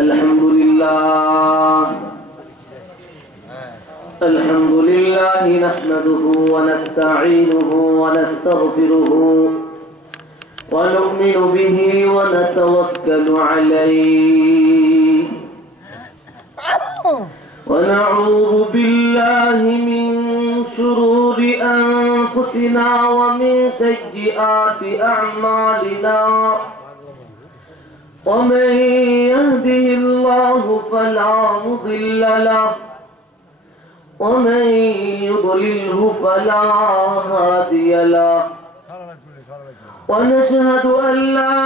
الحمد لله نحمده ونستعينه ونستغفره ونؤمن به ونتوكل عليه ونعوذ بالله من شرور أنفسنا ومن سيئات أعمالنا ومن يهده الله فلا مضل له ومن يضلله فلا هادي له ونشهد أن لا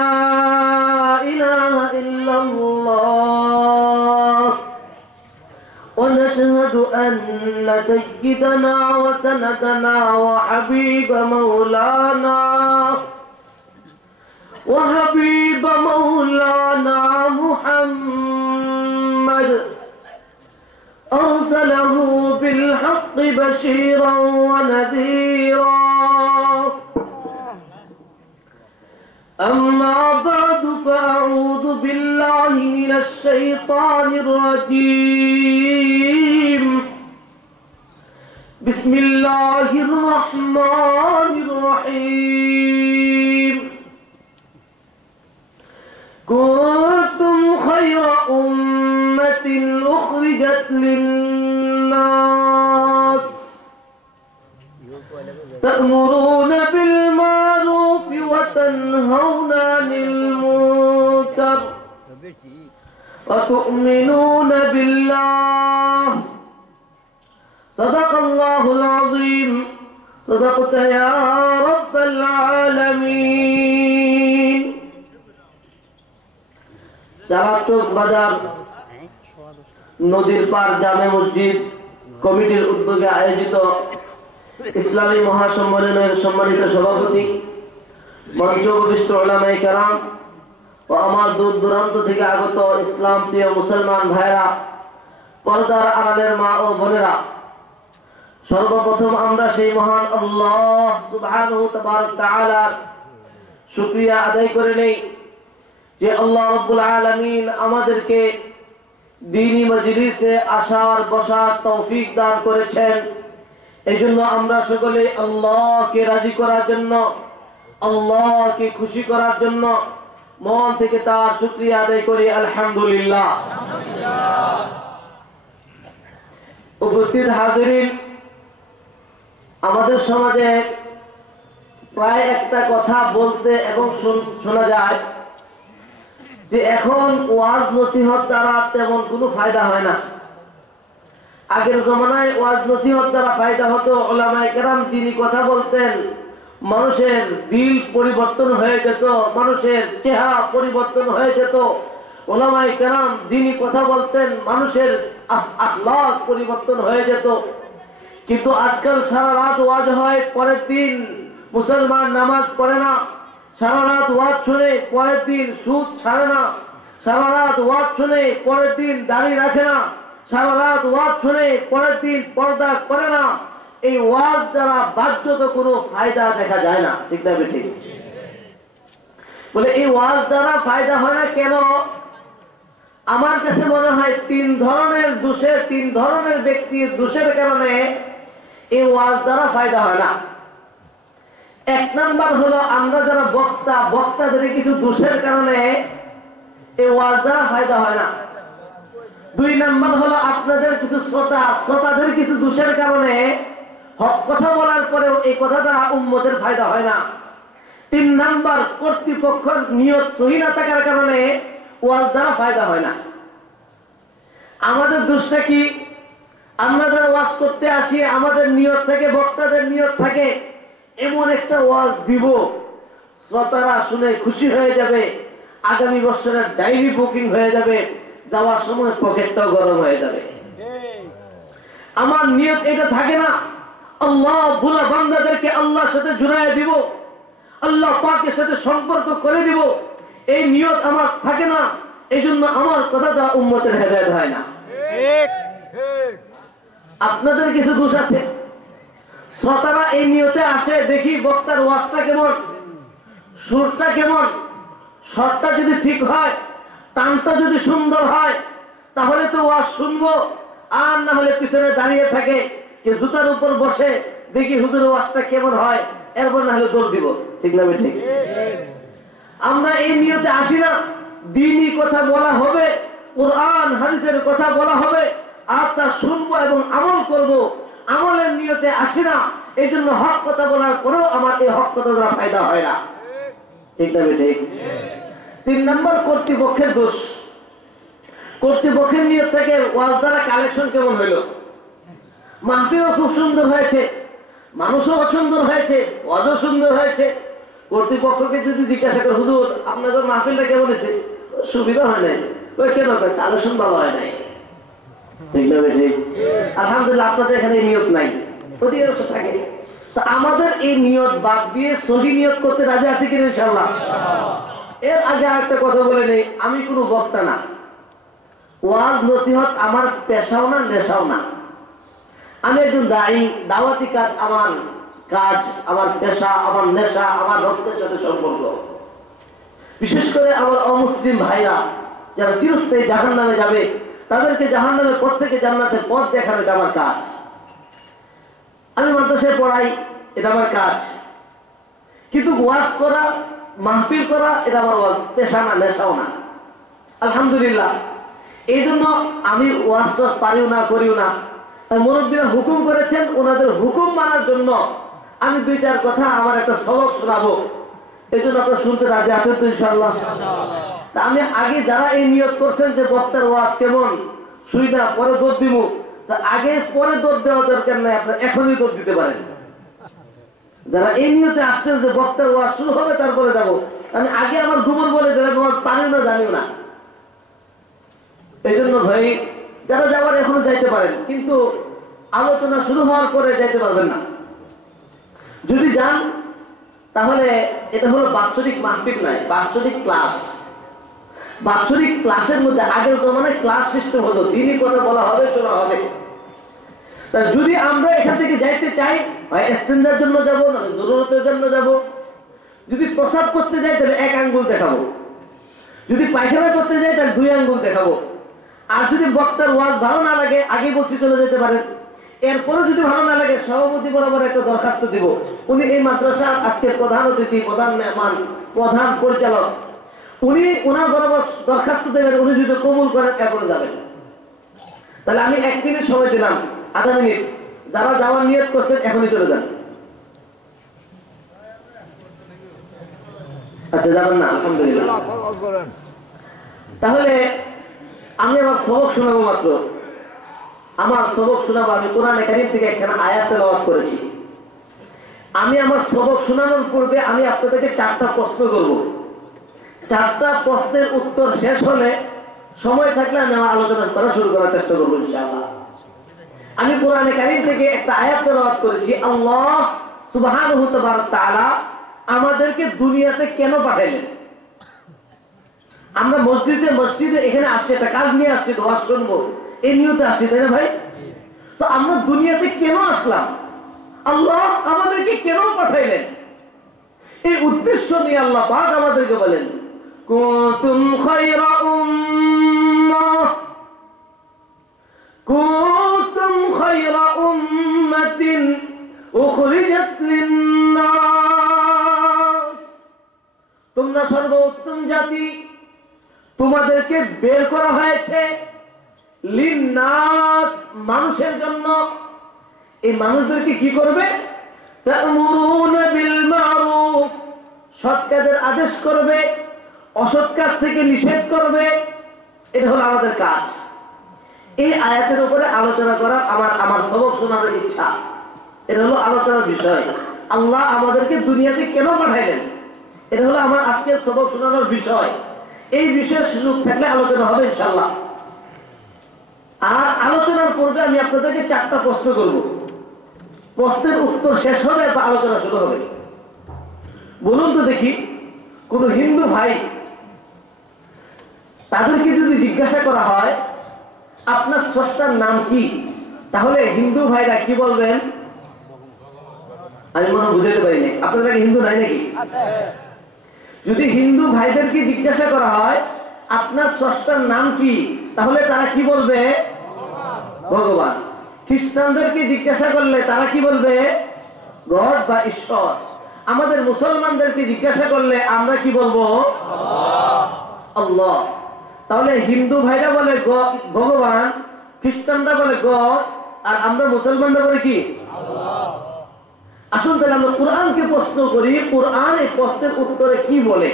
إله إلا الله ونشهد أن سيدنا وسندنا وحبيب مولانا محمد أرسله بالحق بشيرا ونذيرا أما بعد فأعوذ بالله من الشيطان الرجيم بسم الله الرحمن الرحيم كنتم خير أمة أخرجت للناس تأمرون بالمعروف وتنهون عن المنكر وتؤمنون بالله صدق الله العظيم صدقت يا رب العالمين চারাচক বাজার নদীর পার জামে মসজিদ কমিটির উদ্যোগে আয়োজিত ইসলামী মহাসম্মেলনের সম্মানিত সভাপতি মঞ্চ উপবিষ্ট উলামায়ে কেরাম ও আমার দূর দূরান্ত থেকে আগত ইসলাম প্রিয় মুসলমান ভাইরা, পর্দার আড়ালের মা ও বোনেরা, সর্বপ্রথম আমরা সেই মহান আল্লাহ সুবহানাহু তাবারক তাআলার শুকরিয়া আদায় করে নেই যে আল্লাহ রাব্বুল আলামিন আমাদেরকে দ্বীনি মজলিসে আসার বসার তৌফিক দান করেছেন। এজন্য আমরা সকলে আল্লাহকে রাজি করার জন্য, আল্লাহকে খুশি করার জন্য মন থেকে তার শুকরিয়া আদায় করি আলহামদুলিল্লাহ। উপস্থিত হাজিরিন, আমাদের সমাজে প্রায় একটা কথা বলতে এবং শোনা যায় যে এখন ওয়াজ নসিহত দ্বারা তেমন কোনো ফায়দা হয় না। আগের জমানায় ওয়াজ নসিহত দ্বারা ফায়দা হতো, উলামায়ে কেরাম দ্বীনি কথা বলতেন, মানুষের দিল পরিবর্তন হয়ে যেত, মানুষের চেহারা পরিবর্তন হয়ে যেত। উলামায়ে কেরাম দ্বীনি কথা বলতেন, মানুষের আখলাক পরিবর্তন হয়ে যেত। কিন্তু আজকাল সারা রাত ওয়াজ হয়, পরের দিন মুসলমান নামাজ পড়ে না, সারা রাত ওয়াজ শুনে পরের দিন সুদ ছাড়ে না, সারা রাত ওয়াজ শুনে পরের দিন দাড়ি রাখে না, সারা রাত ওয়াজ শুনে পরের দিন পর্দা করে না। এই ওয়াজ দ্বারা বাহ্যত কোনো ফায়দা দেখা যায় না, ঠিক না ঠিক? বলে এই ওয়াজ দ্বারা ফায়দা হয় না কেন? আমার কাছে মনে হয় তিন ধরনের ব্যক্তির দোষের কারণে এই ওয়াজ দ্বারা ফায়দা হয় না। এক নাম্বার হলো আমরা যারা বক্তাদের কিছু দোষের কারণে এই ওয়াজ দ্বারা ফায়দা হয় না। দুই নাম্বার হলো আপনাদের কিছু শ্রোতাদের কিছু দোষের কারণে হক কথা বলার পরেও এই কথা দ্বারা উম্মতের ফায়দা হয় না। তিন নাম্বার কর্তৃপক্ষের নিয়ত সহি না থাকার কারণে ওয়াজ দ্বারা ফায়দা হয় না। আমাদের দোষটা কি? আমরা যারা ওয়াজ করতে আসি, আমাদের নিয়ত থাকে, বক্তাদের নিয়ত থাকে এমন একটা ওয়াজ দিব শ্রোতারা শুনে খুশি হয়ে যাবে, আগামী বছরের ডায়েরি বুকিং হয়ে যাবে, যাওয়ার সময় পকেটটাও গরম হয়ে যাবে। আমার নিয়ত এটা থাকে না আল্লাহ বুলা বান্দাদেরকে আল্লাহর সাথে জুড়াইয়া দিব, আল্লাহ পাকের সাথে সম্পর্ক করে দিব, এই নিয়ত আমার থাকে না। এই জন্য আমার কথা দ্বারা উম্মতের হেদায়েত হয় না। আপনাদের কিছু দোষ আছে, শ্রোতারা এই নিয়তে আসে, দেখি বক্তার ওয়াজটা কেমন, সুরটা কেমন, স্বরটা যদি ঠিক হয়, টানটা যদি সুন্দর হয় তাহলে তো ওয়াজ শুনবো, আর না হলে পিছনে দাঁড়িয়ে থাকে জুতার উপর বসে দেখি হুজুর ওয়াজটা কেমন হয়, এরপর না হলে দৌড় দিব। ঠিক না ঠিক? আমরা এই নিয়তে আসি না। দ্বীনি কথা বলা হবে, কুরআন হাদিসের কথা বলা হবে, আর তা শুনবো এবং আমল করব, আমলের নিয়তে আসি না। এই জন্য হক কথা বলার পরেও আমার এই হক কথা দ্বারা ফায়দা হয় না। ঠিক না ঠিক? 3 নম্বর কর্তৃপক্ষের দোষ। কর্তৃপক্ষের নিয়ত থেকে ওয়াজ দ্বারা কালেকশন কেমন হইল? মাহফিলও খুব সুন্দর হয়েছে, মানুষও সুন্দর হয়েছে, ওয়াজও সুন্দর হয়েছে। কর্তৃপক্ষকে যদি জিজ্ঞাসা করে হুজুর আপনাদের মাহফিলটা কেমন হয়েছে, সুবিধা হয় নাই, ওই কেন কালেকশন ভালো হয় নাই। ঠিক না ঠিক? আলহামদুলিল্লাহ আপনাদের এখানে নিয়ত নাই, অধিকাংশ থাকে। তা আমাদের এই নিয়ত বাদ দিয়ে সহি নিয়ত করতে রাজি আছি কিনা ইনশাআল্লাহ? এর আগে আরেকটা কথা বলে নেই, আমি কোনো বক্তা না, ওয়াজ নসিহত আমার পেশাও না, নেশাও না। আমি একজন দায়ী, দাওয়াতি কাজ আমার কাজ, আমার পেশা, আমার নেশা, আমার রক্তের সাথে সম্পর্ক। বিশেষ করে আমার অমুসলিম ভাইরা যারা চিরস্থায়ী জাহান্নামে যাবে, তাদেরকে জাহান্নামের পথ থেকে জান্নাতের পথ দেখানো এটা আমার কাজ। আমি মাদ্রাসায় পড়াই, এটা আমার কাজ। কিন্তু ওয়াজ করা, মাহফিল করা এটা আমার পেশা না, নেশাও না। আলহামদুলিল্লাহ। এই জন্য আমি ওয়াজ টাজ পারিও না, করিও না। মুরব্বীরা হুকুম করেছেন, ওনাদের হুকুম মানার জন্য আমি 2-4 কথা আমার একটা সবক শোনাবো। এই জন্য আপনারা শুনতে রাজি আছেন তো ইনশাআল্লাহ? তা আমি আগে যারা এই নিয়ত করছেন যে বক্তার ওয়াজ কেমন, শুই না পরে দৌড় দিব, তা আগে পরে দৌড় দেওয়া দরকার নাই, আপনারা এখনই দৌড় দিতে পারেন। যারা এই নিয়তে আসছেন যে বক্তার ওয়াজ শুরু হবে তারপরে যাবো, আমি আগে আমার ঘুমর বলে দিলাম, পারেন না জানিও না। এই জন্য ভাই যারা যাওয়ার এখনো যাইতে পারেন, কিন্তু আলোচনা শুরু হওয়ার পরে যাইতে পারবেন না। যদি যান তাহলে এটা হলো বাৎসরিক মাহফিল নয়, বাৎসরিক ক্লাস। বাৎসরিক ক্লাসের মধ্যে আগের জমানায় ক্লাস সিস্টেম হতো, দিনই কথা বলা হবে, শোনা হবে। তা যদি আমরা এখান থেকে যাইতে চাই, হয় ইস্তেঞ্জার জন্য যাবো, না জরুরতের জন্য যাব। যদি প্রসাব করতে যাই তাহলে 1 আঙ্গুল দেখাবো, যদি পায়খানা করতে যাই তাহলে 2 আঙ্গুল দেখাবো। আর যদি বক্তার ওয়াজ ভালো না লাগে, আগে বলছি চলে যেতে পারেন। এরপরে যদি ভালো না লাগে, সভাপতি বরাবর একটা দরখাস্ত দিব, উনি এই মাদ্রাসার আজকে প্রধান অতিথি, প্রধান মেহমান, প্রধান পরিচালক, উনি ওনার বরাবর দরখাস্ত দেবেন। উনি যদি কবুল করেন এরপরে যাবেন। তাহলে আমি 1 মিনিট সময় দিলাম, আধা মিনিট। যারা যাওয়ার নিয়ত করছেন এখনই চলে যান। আচ্ছা যাবেন না? আলহামদুলিল্লাহ। তাহলে আমি আমার সবক শোনাবো মাত্র। আমার সবক শোনাবো, আমি কোরআন কারীম থেকে একখানা আয়াত তেলাওয়াত করেছি। আমি আমার সবক শোনানোর পূর্বে আমি আপনাদেরকে 4টা প্রশ্ন করব। 4টা প্রশ্নের উত্তর শেষ হলে, সময় থাকলে আমি আমার আলোচনা করা শুরু করার চেষ্টা করবো ইনশাআল্লাহ। আমি কোরআন কারীম থেকে একটা আয়াত তেলাওয়াত করেছি। আল্লাহ সুবহানাহু ওয়া তাআলা আমাদেরকে দুনিয়াতে কেন পাঠাইলেন? আমরা মসজিদে এখানে আসছি, একটা কাজ নিয়ে আসছি, ওয়াজ শুনবো, এই নিয়তে আসছি, তাই না ভাই? তো আমরা দুনিয়াতে কেন আসলাম? আল্লাহ আমাদেরকে কেন পাঠাইলেন? এই উদ্দেশ্য নিয়ে আল্লাহ পাক আমাদেরকে বলেন, কুনতুম খায়রা উম্মাহ, কুনতুম খায়রা উম্মাতিন উখরিজাত লিন-নাস, তোমরা সর্বোত্তম জাতি, তোমাদেরকে বের করা হয়েছে লিন-নাস, মানুষের জন্য। এই মানুষদেরকে কি করবে? তা'মুরুনা বিল মা'রুফ, সৎ কাজের আদেশ করবে, অসৎ কাজ থেকে নিষেধ করবে। এটা হলো আমাদের কাজ। এই আয়াতের উপরে আলোচনা করা আমার সবক শোনার ইচ্ছা। এটা হলো আলোচনার বিষয়। আল্লাহ আমাদেরকে দুনিয়াতে কেন পাঠাইলেন, এটা হলো আমার আজকের সবক শোনানোর বিষয়। এই বিষয়ে সুযোগ থাকলে আলোচনা হবে ইনশাআল্লাহ। আর আলোচনার পূর্বে আমি আপনাদেরকে 4টা প্রশ্ন করব। প্রশ্নের উত্তর শেষ হবে, এরপর আলোচনা শুরু হবে। বলুন তো দেখি, কোন হিন্দু ভাই, তাদেরকে যদি জিজ্ঞাসা করা হয় আপনার স্রষ্টার নাম কি, তাহলে হিন্দু ভাইরা কি বলবেন? আমি মনে বুঝাতে পারি না, আপনাদের হিন্দু নাই নাকি? যদি হিন্দু ভাইদেরকে জিজ্ঞাসা করা হয় আপনার আপনার স্রষ্টার নাম কি, তাহলে তারা কি বলবে? ভগবান। খ্রিস্টানদেরকে জিজ্ঞাসা করলে তারা কি বলবে? গড বা ঈশ্বর। আমাদের মুসলমানদেরকে জিজ্ঞাসা করলে আমরা কি বলবো? আল্লাহ। তাহলে হিন্দু ভাইরা বলে ভগবান, খ্রিস্টানরা বলে গড, আর আমরা মুসলমানরা বলে কি? আসুন তাহলে আমরা কোরআনকে প্রশ্ন করি, কোরআন এই প্রশ্নের উত্তরে কি বলে।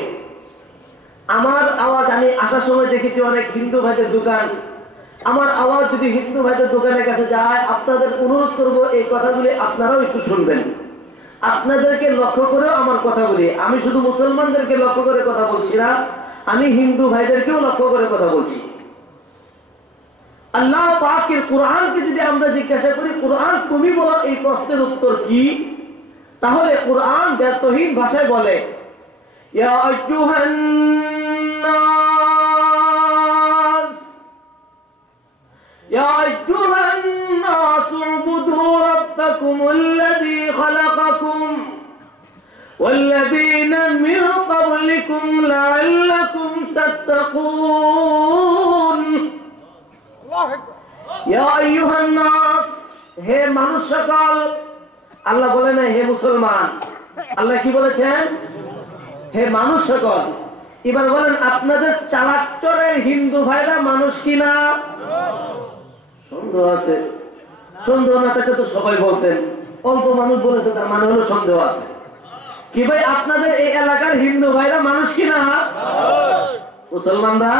আমার আওয়াজ আমি আসার সময় দেখেছি অনেক হিন্দু ভাইদের দোকান, আমার আওয়াজ যদি হিন্দু ভাইদের দোকানের কাছে যায়, আপনাদের অনুরোধ করব এই কথাগুলি আপনারাও একটু শুনবেন। আপনাদেরকে লক্ষ্য করেও আমার কথাগুলি, আমি শুধু মুসলমানদেরকে লক্ষ্য করে কথা বলছি না, আমি হিন্দু ভাইদেরকেও লক্ষ্য করে কথা বলছি। আল্লাহ পাকের কোরআনকে যদি আমরা জিজ্ঞাসা করি, কোরআন তুমি বলো এই প্রশ্নের উত্তর কি, তাহলে কোরআন দ্ব্যর্থহীন ভাষায় বলে, ইয়া আইয়ুহান নাস ইয়া আইয়ুহান নাস উবুদু রাব্বাকুমুল্লাযী খালাকাকুম ওয়াল্লাযীনা মিন ক্বাবলিকুম লাআল্লাকুম তাত্তাকুন। ইয়া আইয়ুহান নাস, হে মানুষ সকল। আল্লাহ বলে না হে মুসলমান, আল্লাহ কি বলেছেন? হে মানুষ সকল। এবার বলেন আপনাদের চালাকচরের হিন্দু ভাইরা মানুষ কিনা? সন্দেহ আছে? সন্দেহ না থাকলে তো সবাই বলতেন, অল্প মানুষ বলেছে তার মানে হলো সন্দেহ আছে। কি ভাই আপনাদের এই এলাকার হিন্দু ভাইরা মানুষ কিনা? মুসলমানরা।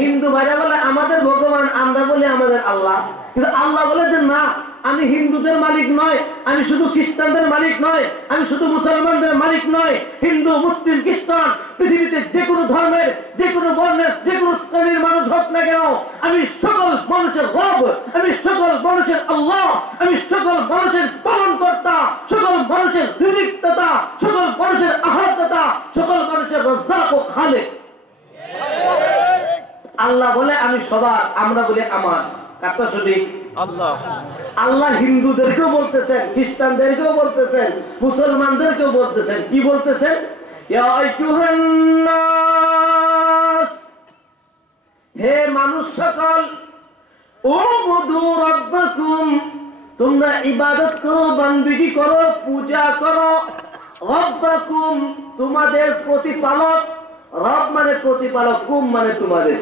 হিন্দু ভাইরা বলে আমাদের ভগবান, আমরা বলি আমাদের আল্লাহ। কিন্তু আল্লাহ বলে যে না, আমি হিন্দুদের মালিক নয়, আমি শুধু খ্রিস্টানদের মালিক নয়, আমি শুধু মুসলমানদের মালিক নয়। হিন্দু, মুসলিম, খ্রিস্টান, পৃথিবীতে যে কোনো ধর্মের, যে কোনো বর্ণের, যে কোনো শ্রেণীর মানুষ হোক না কেন, আমি সকল মানুষের রব, আমি সকল মানুষের আল্লাহ, আমি সকল মানুষের পালনকর্তা, সকল মানুষের রিজিকদাতা, সকল মানুষের আহারদাতা, সকল মানুষের রাজ্জাক ও খালেক। আল্লাহ বলে আমি সবার, আমরা বলি আমার। কারটা সঠিক? আল্লাহ। আল্লাহ হিন্দুদেরকেও বলতেছেন, খ্রিস্টানদেরকেও বলতেছেন, মুসলমানদেরকেও বলতেছেন। কি বলতেছেন? ইয়া আইয়ুহান নাস, হে মানুষ সকল, উবুদু রাব্বাকুম, তোমরা ইবাদত করো, বান্দিগি করো, পূজা করো। রাব্বাকুম, তোমাদের প্রতিপালক। রব মানে প্রতিপালক, কুম মানে তোমাদের।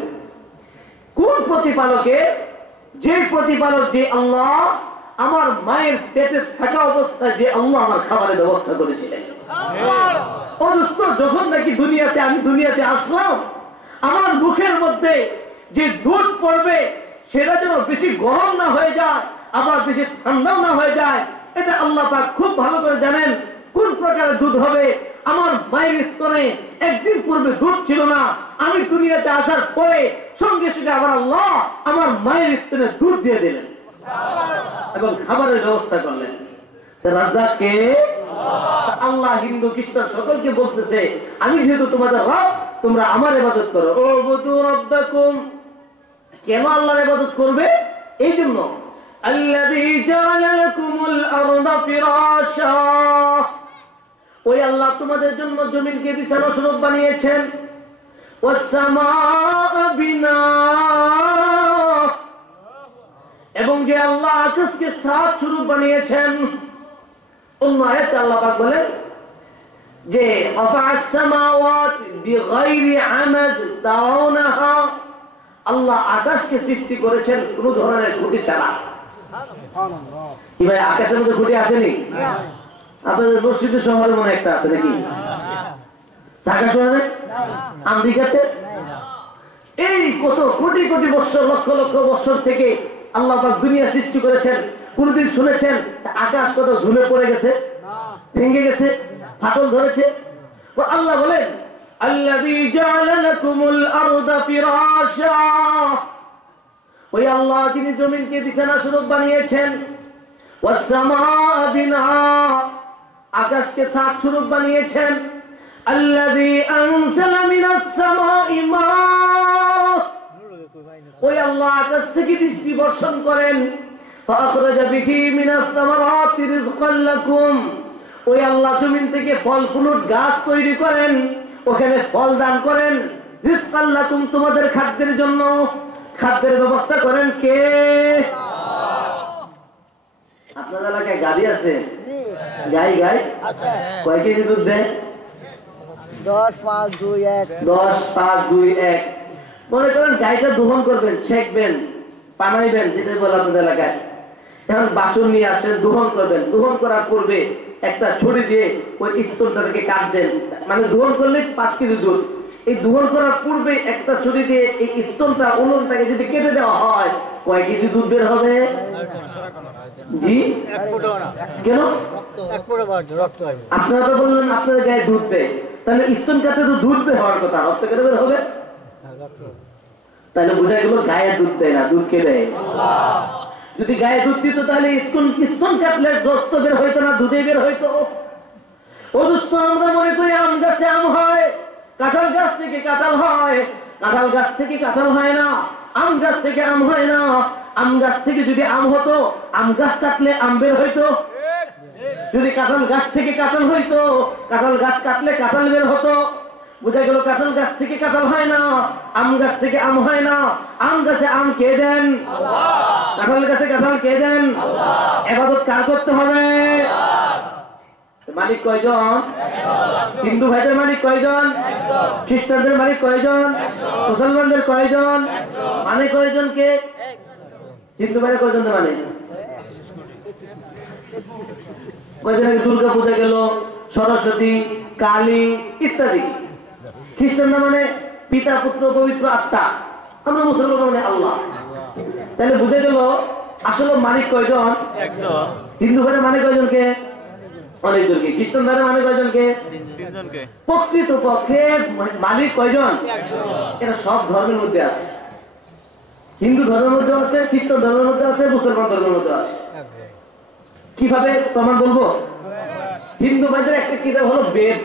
কোন প্রতিপালকের? যে প্রতিপালক, যে আল্লাহ আমার মায়ের পেটে থাকা অবস্থায় যে আল্লাহ আমার খাবারের ব্যবস্থা করেছিলেন। যখন নাকি আমি দুনিয়াতে আসলাম, আমার মুখের মধ্যে যে দুধ পড়বে সেটা যেন বেশি গরম না হয়ে যায়, আবার বেশি ঠান্ডাও না হয়ে যায়, এটা আল্লাহ পাক খুব ভালো করে জানেন। কোন প্রকারের দুধ হবে? আমার মায়ের স্তনে একদিন পূর্বে দুধ ছিল না, আমি দুনিয়াতে আসার পরে সঙ্গে সঙ্গে আবার আল্লাহ আমার মায়ের স্তনে দুধ দিয়ে দিলেন এবং খাবারের ব্যবস্থা করলেন। রাজ্জাককে আল্লাহ হিন্দু খ্রিস্টান সকলকে বলতেছে, আমি যেহেতু তোমাদের রব, তোমরা আমার ইবাদত করো। উবুদু রাব্বাকুম, কেন আল্লাহর ইবাদত করবে? এই জন্য আল্লাযী জাআলা লাকুমুল আরদা ফিরাশা, ওই আল্লাহ তোমাদের জন্য জমিনকে বিছানা স্বরূপ বানিয়েছেন। ওয়াস সামাআ বিনা, এবং যে আল্লাহ আকাশকে ছাদ স্বরূপ বানিয়েছেন। অন্য আয়াতে আল্লাহ পাক বলেন যে আফা'আস সামাওয়াত বিগাইরি আমাদ তারাউনাহা, আল্লাহ আকাশকে সৃষ্টি করেছেন কোন ধরনের খুঁটি ছাড়া। কি ভাই আকাশের মধ্যে খুঁটি আসেনি? আপনাদের মসজিদের শহরে মনে একটা আছে নাকি? ঢাকা শহরে, আমেরিকাতে, এই কত কোটি কোটি বছর, লক্ষ লক্ষ বছর থেকে আল্লাহ পাক দুনিয়া সৃষ্টি করেছেন। কোনদিন শুনেছেন আকাশ কত ঝুলে পড়ে গেছে, ভেঙে গেছে, ফাটল ধরেছে? আল্লাহ বলেন আল্লাযী জাআলা লাকুমুল আরদা ফিরাশা, ওই আল্লাহ যিনি জমিনকে বিছানা স্বরূপ বানিয়েছেন। ওয়াস সামাআ বিনা, আকাশকে ছাদ স্বরূপ বানিয়েছেন। আল্লাযী আনজালা মিনাস সামাই মা, ওই আল্লাহ আকাশ থেকে বৃষ্টি বর্ষণ করেন। ফাআখরাজা বিহি মিনাস সামারাতি রিজকান লাকুম, ওই আল্লাহ জমিন থেকে ফল ফুলুট গাছ তৈরি করেন, ওখানে ফল দান করেন। রিজকাল লাকুম, তোমাদের খাদ্যের জন্য। খাদ্যের ব্যবস্থা করেন কে? আপনার এলাকায় গাড়ি আছে? গাই কয় কেজি দুধ দেয়? 10, 5, 2, 1। 10, 5, 2, 1। মনে করেন গাইটা দোহন করবেন, ছেঁকবেন, পানাইবেন, যেটাই বলে আপনাদের এলাকায়। এখন বাছুর নিয়ে আসছেন, দোহন করবেন। দোহন করার পূর্বে একটা ছুরি দিয়ে ওই স্তনটাকে কাটবেন, মানে দোহন করলে 5 কেজি দুধ। এই দোহন করার পূর্বে একটা ছুরি দিয়ে এই স্তনটা, উলনটাকে যদি কেটে দেওয়া হয়, কয় কেজি দুধ বের হবে? জি কেন? আপনারা তো বললেন আপনাদের গায়ে দুধ দেয়, তাহলে স্তন কাটে তো দুধ বের হওয়ার কথা, রক্ত কেটে বের হবে? তাহলে বোঝা গেল গায়ে দুধ দেয় না, দুধ কে দেয়? যদি গায়ে দুধ দিত তাহলে স্তন কাটলে রক্ত বের হইতো না, দুধে বের হইতো। ও দোস্ত, আমরা মনে করি আম গাছে আম হয়, কাঁঠাল গাছ থেকে কাঁঠাল হয়। কাঁঠাল গাছ থেকে কাঁঠাল হয় না, আম গাছ থেকে আম হয় না। আম গাছ থেকে যদি আম হতো, আম গাছ কাটলে আম বের হইতো। যদি কাঁঠাল গাছ থেকে কাঁঠাল হইতো, কাঁঠাল গাছ কাটলে কাঁঠাল বের হতো। বোঝা গেল কাঁঠাল গাছ থেকে কাঁঠাল হয় না, আম গাছ থেকে আম হয় না। আম গাছে আম কে দেন? কাঁঠাল গাছে কাঁঠাল কে দেন? ইবাদত কার করতে হবে? মালিক কয়জন? হিন্দু ভাইদের মালিক কয়জন? খ্রিস্টানদের মালিক কয়জন? মুসলমানদের কয়জন? মানে কয়জনকে? হিন্দু ভাইরা কয়জন মানে? কয়জন? দুর্গা পূজা গেল, সরস্বতী, কালী ইত্যাদি। খ্রিস্টানরা মানে পিতা, পুত্র, পবিত্র আত্মা। আমরা মুসলমান মানে আল্লাহ। তাহলে বুঝে গেল আসলে মালিক কয়জন? হিন্দু ভাইরা মানে কয়জনকে? অনেকজনকে। খ্রিস্টান ভাইরা মানে কয়জনকে? প্রকৃত পক্ষে মালিক কয়জন? এটা সব ধর্মের মধ্যে আছে। হিন্দু ধর্মের মধ্যে আছে, খ্রিস্টান ধর্মের মধ্যে আছে, মুসলমান ধর্মের মধ্যে আছে। কিভাবে প্রমাণ বলবো? হিন্দু ভাইদের একটা কিতাব হলো বেদ।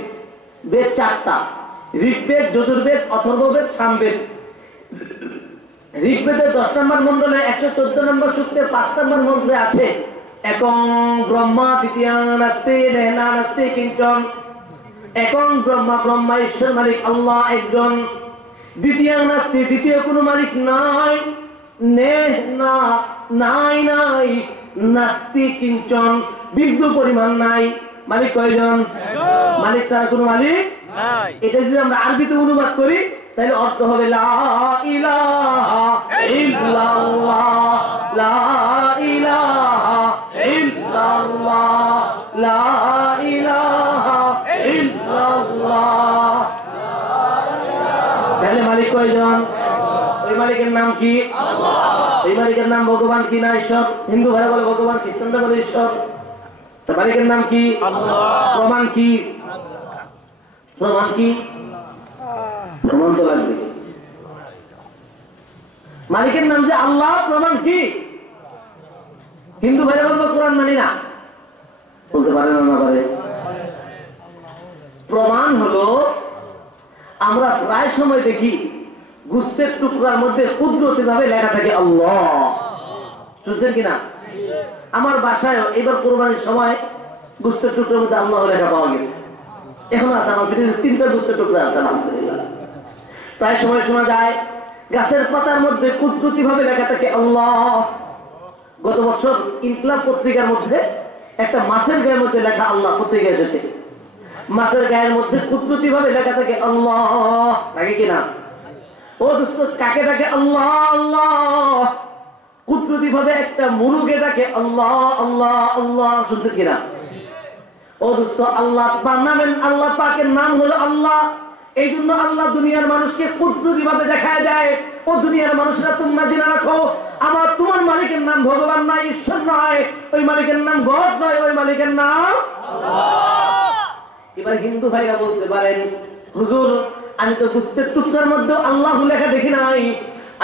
বেদ 4টা: ঋগ্বেদ, যজুর্বেদ, অথর্ববেদ, সামবেদ। ঋগ্বেদের 10 নম্বর মন্ডলে 114 নম্বর সূক্তের 5 নম্বর মন্ত্রে আছে একং ব্রহ্মা দ্বিতীয়াং নাস্তি নেহনা নাস্তি কিঞ্চন। একং ব্রহ্মা, ব্রহ্মা ঈশ্বর মালিক আল্লাহ একজন। দ্বিতীয়াং নাস্তি, দ্বিতীয় কোনো মালিক নাই। নেহনা, নাই নাই। নাস্তি কিঞ্চন, বিন্দু পরিমাণ নাই। মালিক কয়জন? মালিক ছাড়া কোনো মালিক নাই। এটা যদি আমরা আরবিতে অনুবাদ করি তাহলে অর্থ হবে লা ইলাহা ইল্লাল্লাহ, লা ইলাহা ইল্লাল্লাহ, লা ইলাহা ইল্লাল্লাহ। তাহলে মালিক কয়জন? ওই মালিকের নাম কি? আল্লাহ। এই মালিকের নাম ভগবান কি না ঈশ্বর? হিন্দু ভাইরা বলে ভগবান, খ্রিস্টানরা বলে ঈশ্বর। তো মালিকের নাম কি? আল্লাহ। প্রমাণ কি? প্রমাণ কি? প্রমাণ তো লাগবে। মালিকের নাম যে আল্লাহ, প্রমাণ কি? হিন্দু ভাইরা বলবো কোরআন মানি না, বলতে পারে না, না পারে? প্রমাণ হলো আমরা প্রায় সময় দেখি গোস্তের টুকরার মধ্যে কুদরতি ভাবে লেখা থাকে আল্লাহ। শুনছেন কিনা? আমার বাসায় এবার কোরবানির সময় গোস্তের টুকরার মধ্যে আল্লাহ লেখা পাওয়া গেছে। এখন আছে আমার ফ্রিজে 3টা গোস্তের টুকরা আছে, আলহামদুলিল্লাহ। প্রায় সময় শোনা যায় গাছের পাতার মধ্যে কুদরতি ভাবে লেখা থাকে আল্লাহ। গত বছর ইনকলাব পত্রিকার মধ্যে একটা মাছের গায়ের মধ্যে লেখা আল্লাহ পত্রিকা এসেছে। মাছের গায়ের মধ্যে কুদরতি ভাবে লেখা থাকে আল্লাহ। থাকে কিনা? ও দোস্ত, কাকে ডাকে আল্লাহ আল্লাহ? কুদরতি ভাবে একটা মুরুগে ডাকে আল্লাহ আল্লাহ আল্লাহ। শুনছেন কিনা? ও দোস্ত, আল্লাহ নামেন, আল্লাহ পাকের নাম হলো আল্লাহ। এই জন্য আল্লাহ দুনিয়ার মানুষকে কুদরতি ভাবে দেখায় দেয়, ও দুনিয়ার মানুষরা তোমরা জেনে রাখো, আমার তোমার মালিকের নাম ভগবান নয়, ঈশ্বর নয়, ওই মালিকের নাম গড নয়, ওই মালিকের নাম আল্লাহ। এবার হিন্দু ভাইরা বলতে পারেন, হুজুর আমি তো গোস্তের টুকরার মধ্যে আল্লাহ লেখা দেখি নাই,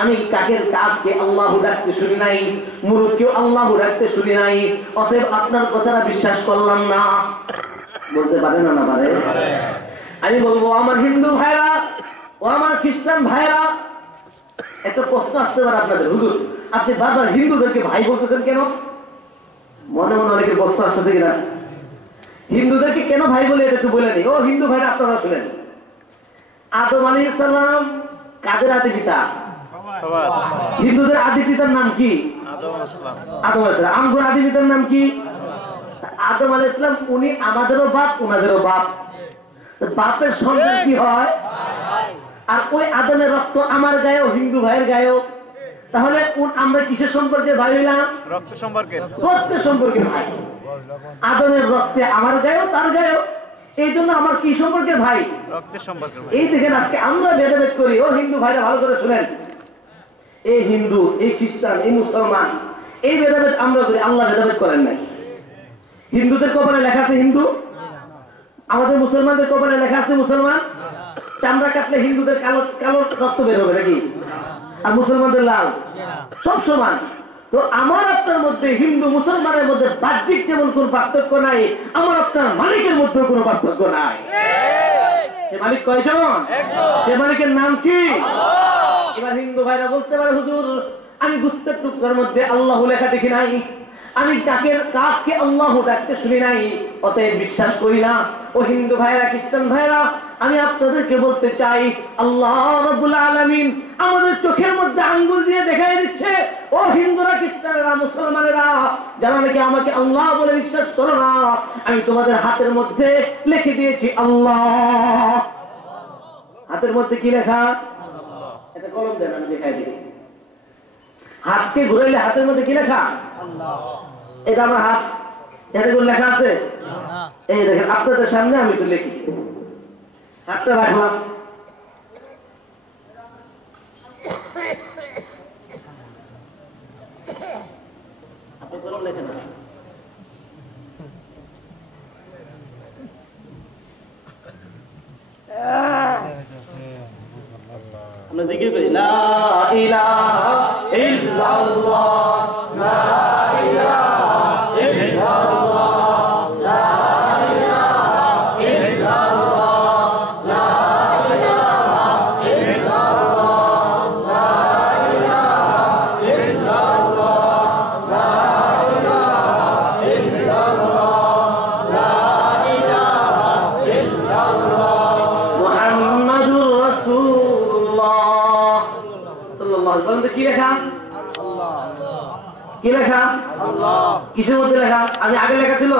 আমি কাকের কাককে আল্লাহ ডাকতে শুনি নাই, মুরুখকেও আল্লাহ ডাকতে শুনি নাই, অতএব আপনার কথাটা বিশ্বাস করলাম না। বলতে পারে না, না পারে? আমি বলবো আমার হিন্দু ভাইরা ও আমার খ্রিস্টান ভাইরা, একটা প্রশ্ন আসতে পারে আপনাদের, হুজুর আপনি বারবার হিন্দুদেরকে ভাই বলতেছেন কেন? মনে মনে অনেকের প্রশ্ন আসতেছে কিনা? হিন্দুদেরকে কেন ভাই বলে এটা একটু বলে নেই। ও হিন্দু ভাইরা আপনারা শুনেন, আদম আলাইহিস সালাম কাদের আদি পিতা? হিন্দুদের আদি পিতার নাম কি? আদম আলাইহিস সালাম। আমগোর আদি পিতার নাম কি? আদম আলাইহিস সালাম। উনি আমাদেরও বাপ, উনাদেরও বাপ। বাপের সন্তান কি হয়? আর ওই আদমের রক্ত আমার গায়েও, হিন্দু ভাইয়ের গায়েও। তাহলে আমরা কিসের সম্পর্কে ভাই হইলাম? রক্ত সম্পর্কে। রক্তের সম্পর্কে ভাই। আদমের রক্তে আমার গায়েও, তার গায়েও। এই জন্য আমার কি সম্পর্কের ভাই? রক্তের সম্পর্কে। এই দেখেন আজকে আমরা ভেদাভেদ করি। ও হিন্দু ভাইরা ভালো করে শুনেন, এই হিন্দু, এই খ্রিস্টান, এই মুসলমান, এই ভেদাভেদ আমরা করি। আল্লাহ ভেদাভেদ করেন নাই। হিন্দুদের কপালে লেখা আছে হিন্দু, আমাদের মুসলমানদের কপালে লেখা আছে মুসলমান। চামড়া কাটলে হিন্দুদের কালো কালো রক্ত বের হবে নাকি? আর মুসলমানদের লাল। সব সমান। তো আমার আপনার মধ্যে, হিন্দু মুসলমানের মধ্যে বাহ্যিক যেমন কোন পার্থক্য নাই, আমার আপনার মালিকের মধ্যে কোনো পার্থক্য নাই। সে মালিক কয়জন? সে মালিকের নাম কি? এবার হিন্দু ভাইরা বলতে পারে, হুজুর আমি গুস্তের টুকরার মধ্যে আল্লাহ লেখা দেখি নাই, আমি কাকে আল্লাহ ডাকতে শুনি নাই, অতএব বিশ্বাস করি না। ও হিন্দু ভাইরা, খ্রিস্টান ভাইরা, আমি আপনাদেরকে বলতে চাই, আল্লাহ রাব্বুল আলামিন আমাদের চোখের মধ্যে আঙ্গুল দিয়ে দেখাই দিচ্ছে, ও হিন্দুরা, খ্রিস্টানেরা, মুসলমানেরা, যারা নাকি আমাকে আল্লাহ বলে বিশ্বাস করো না, আমি তোমাদের হাতের মধ্যে লিখে দিয়েছি আল্লাহ। হাতের মধ্যে কি লেখা? এটা কলম দেন, আমি দেখাই দিই। হাতকে ঘুরাইলে হাতের মধ্যে কি লেখা? এটা আমার হাত, এটা কোন লেখা আছে? এই দেখেন আপনাদের সামনে আমি একটু লিখি। হাতটা রাখলাম, আপনি কলম লেখেন না। আমরা জিকির করি, লা ইলাহা ইল্লাল্লাহ, লা ইলাহা ইল্লাল্লাহ, লা ইলাহা ইল্লাল্লাহ, লা ইলাহা ইল্লাল্লাহ, লা ইলাহা ইল্লাল্লাহ, লা ইলাহা ইল্লাল্লাহ, লা ইলাহা ইল্লাল্লাহ, মুহাম্মাদুর রাসূলুল্লাহ সাল্লাল্লাহু আলাইহি ওয়াসাল্লাম। কি লেখা? কি লেখা? কিসের মধ্যে লেখা? আমি আগে লেখা ছিল,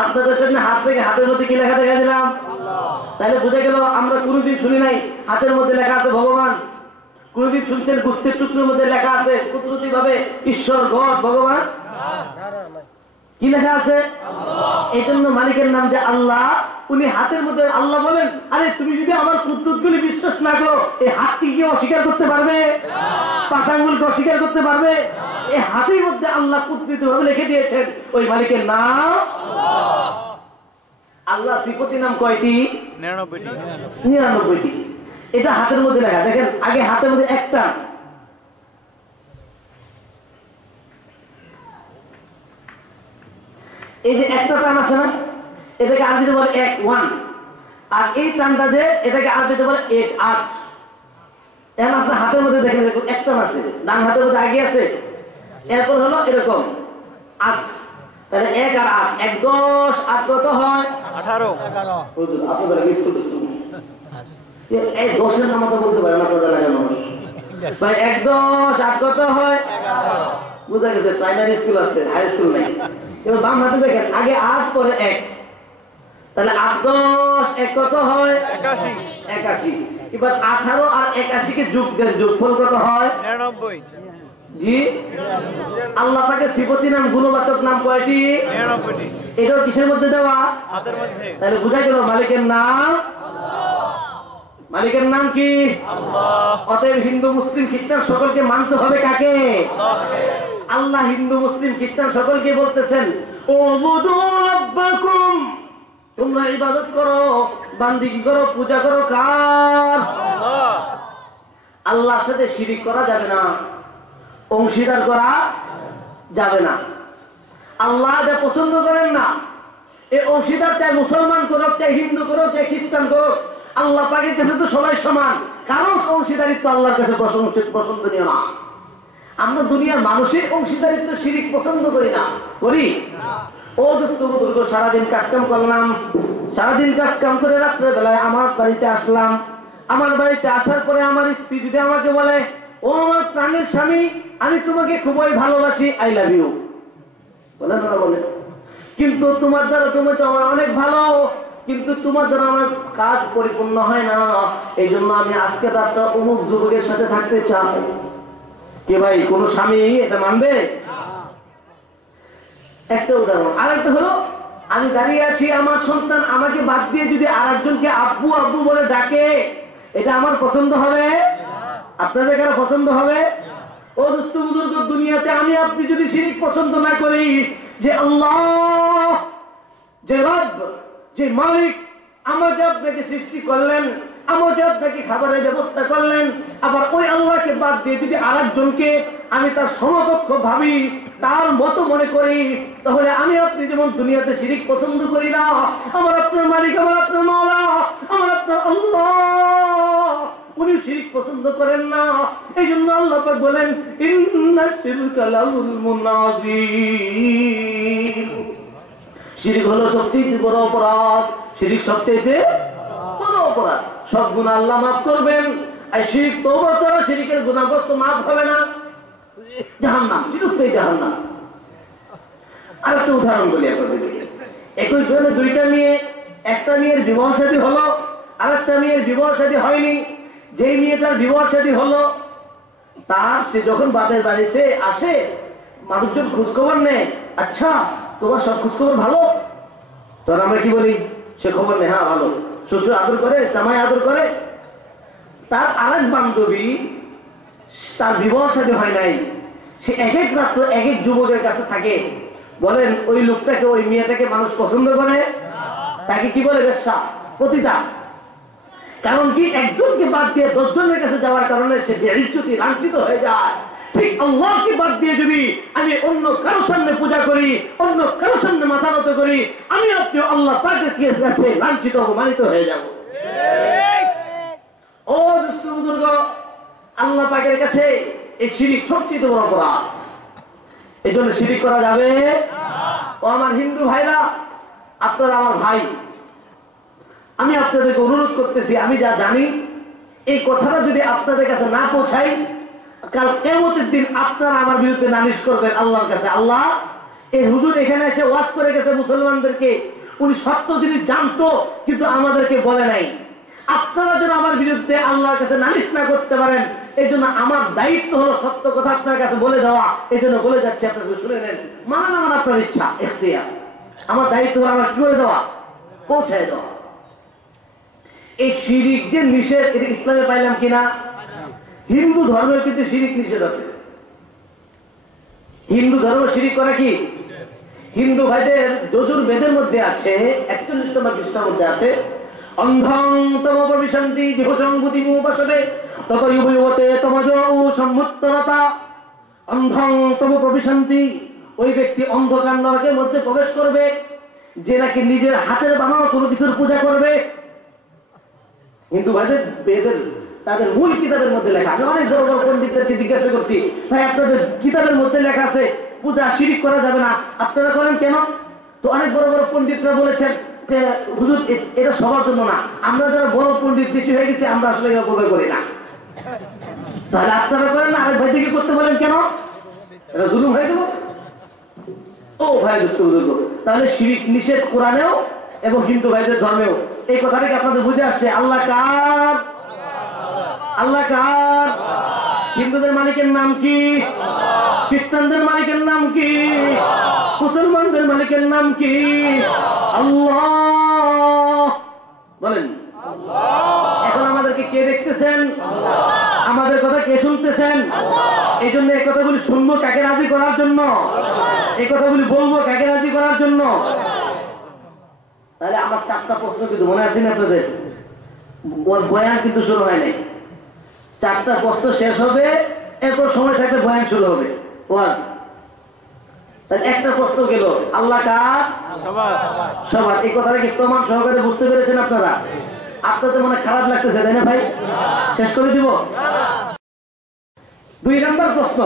আপনাদের সামনে হাত থেকে হাতের মধ্যে কি লেখা দেখা দিলাম। তাহলে বুঝে গেল আমরা কোনোদিন শুনি নাই হাতের মধ্যে লেখা আছে ভগবান। কোনোদিন শুনছেন গুস্তের টুকরোর মধ্যে লেখা আছে কুদরতি ভাবে ঈশ্বর, গড, ভগবান? কি লেখা আছে? এই জন্য মালিকের নাম যে আল্লাহ, উনি হাতের মধ্যে আল্লাহ বলেন, আরে তুমি যদি আমার কুদরতগুলি বিশ্বাস না করো, এই হাতকে কি অস্বীকার করতে পারবে? পাঁচ আঙ্গুলকে অস্বীকার করতে পারবে? এই হাতের মধ্যে আল্লাহ কুদরতি ভাবে লিখে দিয়েছেন। ওই মালিকের নাম আল্লাহ। সিফতি নাম কয়টি? 99টি। এটা হাতের মধ্যে লেখা। দেখেন আগে হাতের মধ্যে একটা, এই যে একটা টান আছে না, এটাকে আরবিতে বলে 1 1। আর এই টানটা যে, এটাকে আরবিতে বলে 8 8। এখন আপনার হাতের মধ্যে দেখেন এরকম এক টান আছে, ডান হাতের মধ্যে আগে আছে, এরপর হলো এরকম 8। তাহলে 1 আর 8, 1 10, 8 কত হয়? 18। আপনারা মিস করতেছেন, এই 10-এর নামটা বলতে পারেন আপনাদের লাগে মানুষ ভাই। 1 10, 8 কত হয়? 11। বুঝা গেছে? প্রাইমারি স্কুল আছে, হাই স্কুল নাই। এবার বাম হাতে দেখেন আগে 8 পরে 1, তাহলে 8 10 1 কত হয়? 81। এবার 18 আর 81 কে যোগ দেন, যোগফল কত হয়? 99। জি, আল্লাহ পাকের সিফতি নাম, গুণবাচক নাম কয়টি? 99টি। এটাও কিসের মধ্যে দেওয়া? হাতের মধ্যে। তাহলে বুঝা গেল মালিকের নাম আল্লাহ। মালিকের নাম কি? আল্লাহ। অতএব হিন্দু, মুসলিম, খ্রিস্টান সকলকে মানতে হবে কাকে? আল্লাহকে। আল্লাহ হিন্দু, মুসলিম, খ্রিস্টান সকলকে বলতেছেন, উবুদু রাব্বাকুম, তোমরা ইবাদত করো, বান্দিগি করো, পূজা করো কার? আল্লাহ। আল্লাহর সাথে শিরিক করা যাবে না, অংশীদার করা যাবে না। আল্লাহ এটা পছন্দ করেন না। এই অংশীদার চাই মুসলমান করুক, চাই হিন্দু করুক, চাই খ্রিস্টান করুক, আল্লাহ পাকের কাছে তো সবাই সমান। কারণ অংশীদারিত্ব আল্লাহর কাছে পছন্দনীয় না। আমরা দুনিয়ার মানুষের অংশীদারিত্ব, শিরিক পছন্দ করি না, করি? ও দোস্ত বুজুর্গ, সারাদিন কাজকাম করলাম, সারাদিন কাজকাম করে রাত্রে বেলায় আমার বাড়িতে আসলাম, আমার বাড়িতে আসার পরে আমার স্ত্রী যদি আমাকে বলে, ও আমার প্রাণের স্বামী, আমি তোমাকে খুবই ভালোবাসি, আই লাভ ইউ, বলে না বলে, কিন্তু তোমার দ্বারা তুমি তো আমার অনেক ভালো, কিন্তু তোমার দ্বারা আমার কাজ পরিপূর্ণ হয় না, এই জন্য আমি আজকে রাতটা অমুক যুবকের সাথে থাকতে চাই। কে ভাই, কোন স্বামী এটা মানবে? একটা উদাহরণ। আরেকটা হলো, আমি দাঁড়িয়ে আছি, আমার সন্তান আমাকে বাদ দিয়ে যদি আরেকজনকে আব্বু আব্বু বলে ডাকে, এটা আমার পছন্দ হবে? আপনাদের কারো পছন্দ হবে? ও দোস্ত বুজুর্গ, দুনিয়াতে আমি আপনি যদি শিরক পছন্দ না করি, যে আল্লাহ, যে রব, যে মালিক আমাকে আপনাকে সৃষ্টি করলেন, আমাকে আপনাকে খাবারের ব্যবস্থা করলেন, আবার ওই আল্লাহকে বাদ দিয়ে যদি আরেকজনকে আমি তার সমকক্ষ ভাবি, তার মতো মনে করি, তাহলে আমি আপনি যেমন দুনিয়াতে শিরক পছন্দ করি না, আমার আপনার মালিক, আমার আপনার মাওলা, আমার আপনার আল্লাহ, উনি শিরক পছন্দ করেন না। এই জন্য আল্লাহ পাক বলেন, ইন্নাশ শিরকা লাযুলমুন আযীম। শিরক হলো সবচেয়ে বড় অপরাধ, শিরক সবচেয়ে বড় অপরাধ। সব গুনাহ আল্লাহ মাফ করবেন, আর শিরক তওবা ছাড়া শিরকের গুনাহ মাফ হবে না, জাহান্নাম, চিরস্থায়ী জাহান্নাম। আরেকটা উদাহরণ বলি আপনাদেরকে। একই ধরনের দুইটা মেয়ে, একটা মেয়ের বিবাহ শাদী হলো, আরেকটা মেয়ের বিবাহ শাদী হয়নি। যেই মেয়েটার বিবাহ শাদী হলো, তার সে যখন বাপের বাড়িতে আসে, মানুষজন খোঁজখবর নেয়, আচ্ছা তোমার সব খোঁজখবর ভালো? তখন আমরা কি বলি? সে খবর নেই, হ্যাঁ ভালো। শ্বশুর আদর করে, জামাই আদর করে। তার আরেক বান্ধবী, তার বিবাহ শাদী হয় নাই, সে এক এক রাত্র এক এক যুবকের কাছে থাকে। বলেন, ওই লোকটাকে, ওই মেয়েটাকে মানুষ পছন্দ করে? তাকে কি বলে? বেশ্যা, পতিতা। কারণ কি? একজনকে বাদ দিয়ে 10 জনের কাছে যাওয়ার কারণে সে বেইজ্জতি, লাঞ্ছিত হয়ে যায়। ঠিক আল্লাহকে বাদ দিয়ে যদি আমি অন্য কারোর সামনে পূজা করি, অন্য কারোর সামনে মাথা নত করি, আমি আপনি আল্লাহ পাকের কাছে লাঞ্ছিত, অপমানিত হয়ে যাব। ও দুস্থ বুজুর্গ, আল্লাহ পাকের কাছে এই শিরক সবচেয়ে বড় অপরাধ। এই জন্য শিরক করা যাবে। ও আমার হিন্দু ভাইরা, আপনারা আমার ভাই, আমি আপনাদেরকে অনুরোধ করতেছি, আমি যা জানি এই কথাটা যদি আপনাদের কাছে না পৌঁছাই, কাল কিয়ামতের দিন আপনারা আমার বিরুদ্ধে নালিশ করবেন আল্লাহর কাছে। আল্লাহ, এই হুজুর এখানে এসে ওয়াজ করে গেছে মুসলমানদেরকে, উনি সত্য জিনিস জানতো কিন্তু আমাদেরকে বলে নাই। আপনারা যেন আমার বিরুদ্ধে আল্লাহর কাছে নালিশ না করতে পারেন, এই জন্য আমার দায়িত্ব হলো সত্য কথা আপনার কাছে বলে দেওয়া। এই জন্য বলে যাচ্ছি, আপনাকে শুনে নেন। মানা না মানা আপনার ইচ্ছা, ইখতিয়ার। আমার দায়িত্ব হলো আমার কি করে দেওয়া, পৌঁছায় দেওয়া। এই শিরক যে নিষেধ, এটা ইসলামে পাইলাম কিনা? হিন্দু ধর্মের কিন্তু শিরক নিষেধ আছে। হিন্দু ধর্ম শিরক করা কি? হিন্দু ভাইদের যজুর্বেদের মধ্যে আছে, 41 নম্বর পৃষ্ঠার মধ্যে আছে, অন্ধং তম প্রবিশন্তি দেহসংভূতি মুপাসতে তত ইউবয়তে তমজৌ সম্মুত্তরতা। অন্ধং তম প্রবিশন্তি, ওই ব্যক্তি অন্ধকার নরকের মধ্যে প্রবেশ করবে যে নাকি নিজের হাতের বানানো কোনো কিছুর পূজা করবে। হিন্দু ভাইদের বেদের তাদের মূল কিতাবের মধ্যে লেখা। আমি অনেক বড় বড় পণ্ডিতদেরকে জিজ্ঞাসা করছি, ভাই আপনাদের কিতাবের মধ্যে লেখা আছে পূজা শিরক করা যাবে না, আপনারা করেন কেন? তো অনেক বড় বড় পণ্ডিতরা বলেছেন যে হুজুর, এটা সবার জন্য না, আমরা যারা বড় পণ্ডিত বেশি হয়ে গেছি, আমরা আসলে এটা বোঝা করি না। তাহলে আপনারা করেন না, আরেক ভাই থেকে করতে বলেন কেন? এটা জুলুম হয়ে গেল। ও ভাই দুষ্ট বুজুর্গ, তাহলে শিরক নিষেধ কোরআনেও এবং হিন্দু ভাইদের ধর্মেও। এই কথাটা কি আপনাদের বুঝে আসছে? আল্লাহ কার? আল্লাহ কার? হিন্দুদের মালিকের নাম কি? খ্রিস্টানদের মালিকের নাম কি? মুসলমানদের মালিকের নাম কি? আল্লাহ। বলেন এখন আমাদেরকে কে দেখতেছেন? আমাদের কথা কে শুনতেছেন? এই জন্য এই কথাগুলি শুনবো কাকে রাজি করার জন্য, এই কথাগুলি বলবো কাকে রাজি করার জন্য। তাহলে আমার 4টা প্রশ্ন কিন্তু মনে আছে না আপনাদের? বয়ান কিন্তু শুরু হয় নাই। 4টা প্রশ্ন শেষ হবে, এরপর সময় থাকলে বয়ান শুরু হবে, ওয়াজ। তাহলে একটা প্রশ্ন গেল, আল্লাহ কার? সবার। এই কথাটা কি প্রমাণ সহকারে বুঝতে পেরেছেন আপনারা? আপনাদের মনে খারাপ লাগতেছে তাই না ভাই? শেষ করে দিব। 2 নম্বর প্রশ্ন,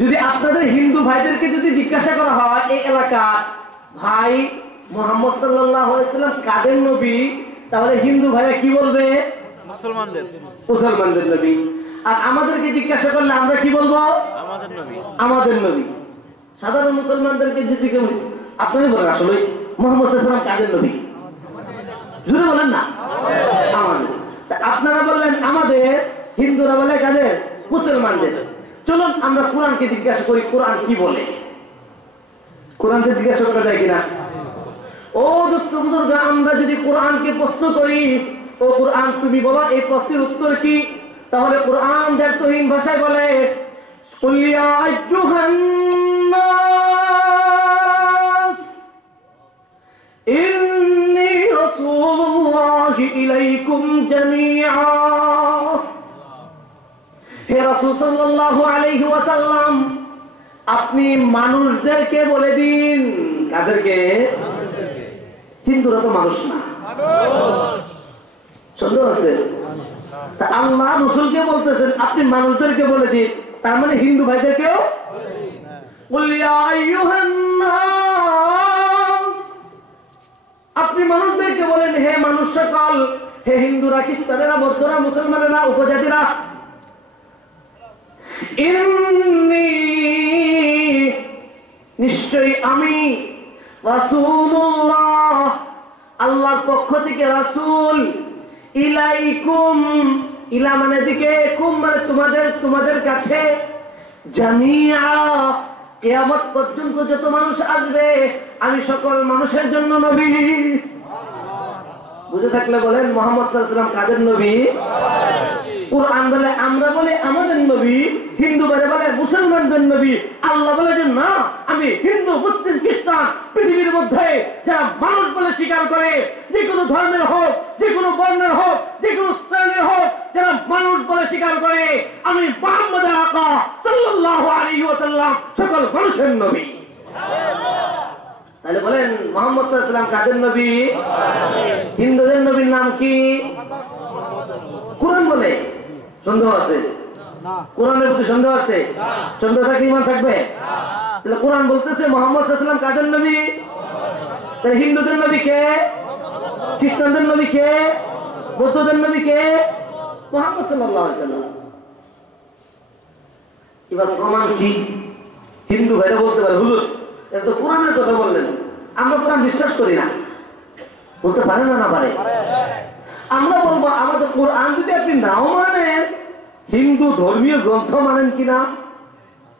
যদি আপনাদের হিন্দু ভাইদেরকে যদি জিজ্ঞাসা করা হয় এই এলাকার ভাই মুহাম্মদ সাল্লাল্লাহু আলাইহি ওয়াসাল্লাম কাদের নবী, তাহলে হিন্দু ভাইরা কি বলবে? মুসলমানদের নবী। আর আমাদেরকে জিজ্ঞাসা করলে আমরা কি বলবো? আমাদের নবী। সাধারণ মুসলমানদেরকে যদি কেউ আপনারই বলেন আসলে মুহাম্মদ সাল্লাল্লাহু আলাইহি ওয়াসাল্লাম কাদের নবী? জোরে বলেন না। আমাদের। আপনারা বললেন আমাদের, হিন্দুরা বলে কাদের? মুসলমানদের। চলুন আমরা কোরআনকে জিজ্ঞাসা করি কোরআন কি বলে। কোরআনকে জিজ্ঞাসা করা যায় কিনা? ও দোস্ত বুজুর্গ, আমরা যদি কোরআনকে প্রশ্ন করি, ও কোরআন তুমি বলো এই প্রশ্নের উত্তর কি, তাহলে কোরআন দ্ব্যর্থহীন ভাষায় বলে কুল ইয়া আইয়ুহান নাস ইন্নী রাসূলুল্লাহি ইলাইকুম জামিআ। হে রাসূল সাল্লাল্লাহু আলাইহি ওয়াসাল্লাম, আপনি মানুষদেরকে বলে দিন। কাদেরকে? হিন্দুরা তো মানুষ না, সন্দেহ আছে? আল্লাহ রাসূলকে বলতেছেন আপনি মানুষদেরকে বলে দিন, তার মানে হিন্দু ভাইদেরকেও কুল ইয়া আইয়ুহান নাস, আপনি মানুষদেরকে বলেন হে মানুষ সকল, হে হিন্দুরা, খ্রিস্টানেরা, বৌদ্ধরা, মুসলমানেরা, উপজাতিরা, ইন্নী, নিশ্চয়ই আমি রাসূলুল্লাহ, আল্লাহর পক্ষ থেকে রাসূল, ইলাইকুম, ইলা মানে দিকে, কুম মানে তোমাদের, তোমাদের কাছে, জামিআ, কিয়ামত পর্যন্ত যত মানুষ আসবে আমি সকল মানুষের জন্য নবী। বুঝে থাকলে বলেন মুহাম্মদ সাল্লাল্লাহু আলাইহি ওয়াসাল্লাম কাদের নবী? কুরআন বলে আমরা বলে আমাদের নবী, হিন্দু বলে মুসলমানদের নবী। আল্লাহ বলে যে না, আমি হিন্দু, মুসলিম, খ্রিস্টান, পৃথিবীর মধ্যে যারা মানুষ বলে স্বীকার করে, যে কোনো ধর্মের হোক, যে কোনো বর্ণের হোক, যে কোনো শ্রেণীর হোক, যারা মানুষ বলে স্বীকার করে, আমি মুহাম্মদের আকা সাল্লাল্লাহু আলাইহি ওয়াসাল্লাম সকল মানুষের নবী। তাহলে বলেন মুহাম্মদ সাল্লাল্লাহু আলাইহি ওয়াসাল্লাম কাদের নবী? হিন্দুদের নবীর নাম কি? কোরআন বলে। সন্দেহ আছে? কোরআনের প্রতি সন্দেহ আছে? সন্দেহ থাকলে ঈমান থাকবে? তাহলে কোরআন বলতেছে মুহাম্মদ সাল্লাল্লাহু আলাইহি ওয়াসাল্লাম কাদের নবী? তাহলে হিন্দুদের নবী কে? খ্রিস্টানদের নবী কে? বৌদ্ধদের নবী কে? মুহাম্মদ সাল্লাল্লাহু আলাইহি ওয়াসাল্লাম। এবার প্রমাণ কি? হিন্দু ভাইরা বলতে পারে হুজুর এটা তো কোরআনের কথা বললেন, আমরা কোরআন বিশ্বাস করি না। বলতে পারে না? না পারে? আমরা বলবো আমাদের কোরআন যদি আপনি নাও মানেন, হিন্দু ধর্মীয় গ্রন্থ মানেন কিনা,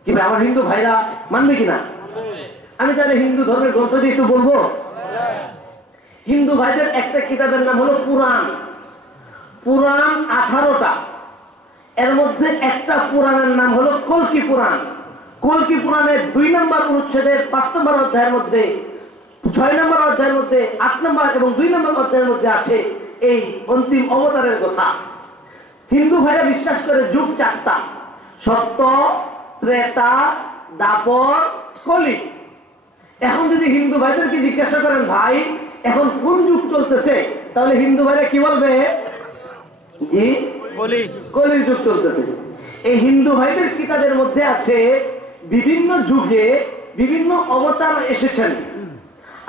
কিংবা আমার হিন্দু ভাইরা মানবে কিনা? আমি তাহলে হিন্দু ধর্মের গ্রন্থ দিয়ে একটু বলবো। হিন্দু ভাইদের একটা কিতাবের নাম হলো পুরাণ। পুরাণ 18টা, এর মধ্যে একটা পুরাণের নাম হলো কল্কি পুরাণ। কল্কি পুরাণের 2 নম্বর অনুচ্ছেদের 5 নম্বর অধ্যায়ের মধ্যে, 6 নম্বর অধ্যায়ের মধ্যে, 8 নম্বর এবং 2 নম্বর অধ্যায়ের মধ্যে আছে এই অন্তিম অবতারের কথা। হিন্দু ভাইরা বিশ্বাস করে যুগ 4টা, সত্য, ত্রেতা, দাপর, কলি। এখন যদি হিন্দু ভাইদেরকে জিজ্ঞাসা করেন ভাই এখন কোন যুগ চলতেছে, তাহলে হিন্দু ভাইরা কি বলবে? জি কলির যুগ চলতেছে। এই হিন্দু ভাইদের কিতাবের মধ্যে আছে বিভিন্ন যুগে বিভিন্ন অবতার এসেছেন,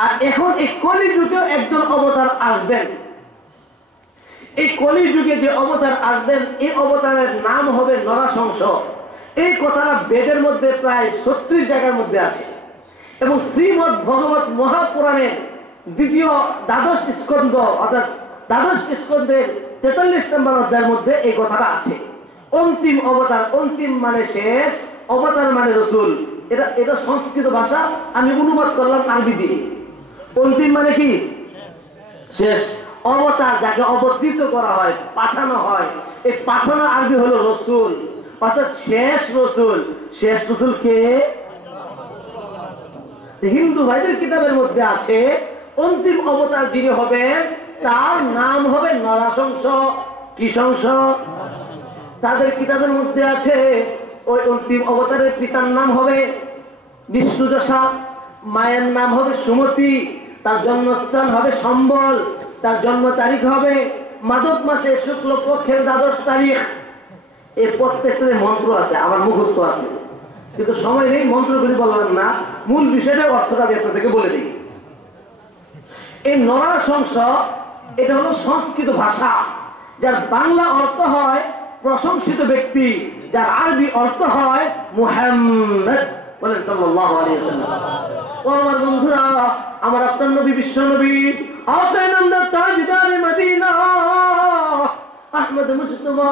আর এখন এই কলি যুগেও একজন অবতার আসবেন। এই কলি যুগে যে অবতার আসবেন এই অবতারের নাম হবে নরাশংস। এই কথাটা বেদের মধ্যে প্রায় 36 জায়গার মধ্যে আছে, এবং শ্রীমদ ভগবত মহাপুরাণের দ্বাদশ স্কন্ধ অর্থাৎ দ্বাদশ স্কন্ধের 43 নম্বর অধ্যায়ের মধ্যে এই কথাটা আছে। অন্তিম অবতার, অন্তিম মানে শেষ, অবতার মানে রসুল। এটা সংস্কৃত ভাষা, আমি অনুবাদ করলাম আরবি দিয়ে। অন্তিম মানে কি? শেষ। অবতার যাকে অবতৃত করা হয়, পাঠানো হয়, এই পাঠানো আরবি হলো রসুল, অর্থাৎ শেষ রসুল। শেষ রসুল কে? হিন্দু ভাইদের কিতাবের মধ্যে আছে অন্তিম অবতার যিনি হবেন তার নাম হবে নরাশংস। কি সংস? তাদের কিতাবের মধ্যে আছে ওই অন্তিম অবতারের পিতার নাম হবে বিষ্ণুযশা, মায়ের নাম হবে সুমতি, তার জন্মস্থান হবে সম্বল, তার জন্ম তারিখ হবে মাদক মাসে শুক্ল পক্ষের 12 তারিখ। এই প্রত্যেকটার মন্ত্র আছে, আমার মুখস্থ আছে, কিন্তু সময় নেই মন্ত্রগুলি বললাম না। মূল বিষয়টা অর্থটা আমি আপনাদেরকে বলে দিই। এই নরাশংস এটা হলো সংস্কৃত ভাষা, যার বাংলা অর্থ হয় প্রশংসিত ব্যক্তি, যার আরবি অর্থ হয় মুহাম্মদ বলেন সাল্লাল্লাহু আলাইহি ওয়াসাল্লাম। ও আমার বন্ধুরা, আমার আপনার নবী বিশ্ব নবী আতাইনামদার তাজদারে মদিনা আহমদ মুজতবা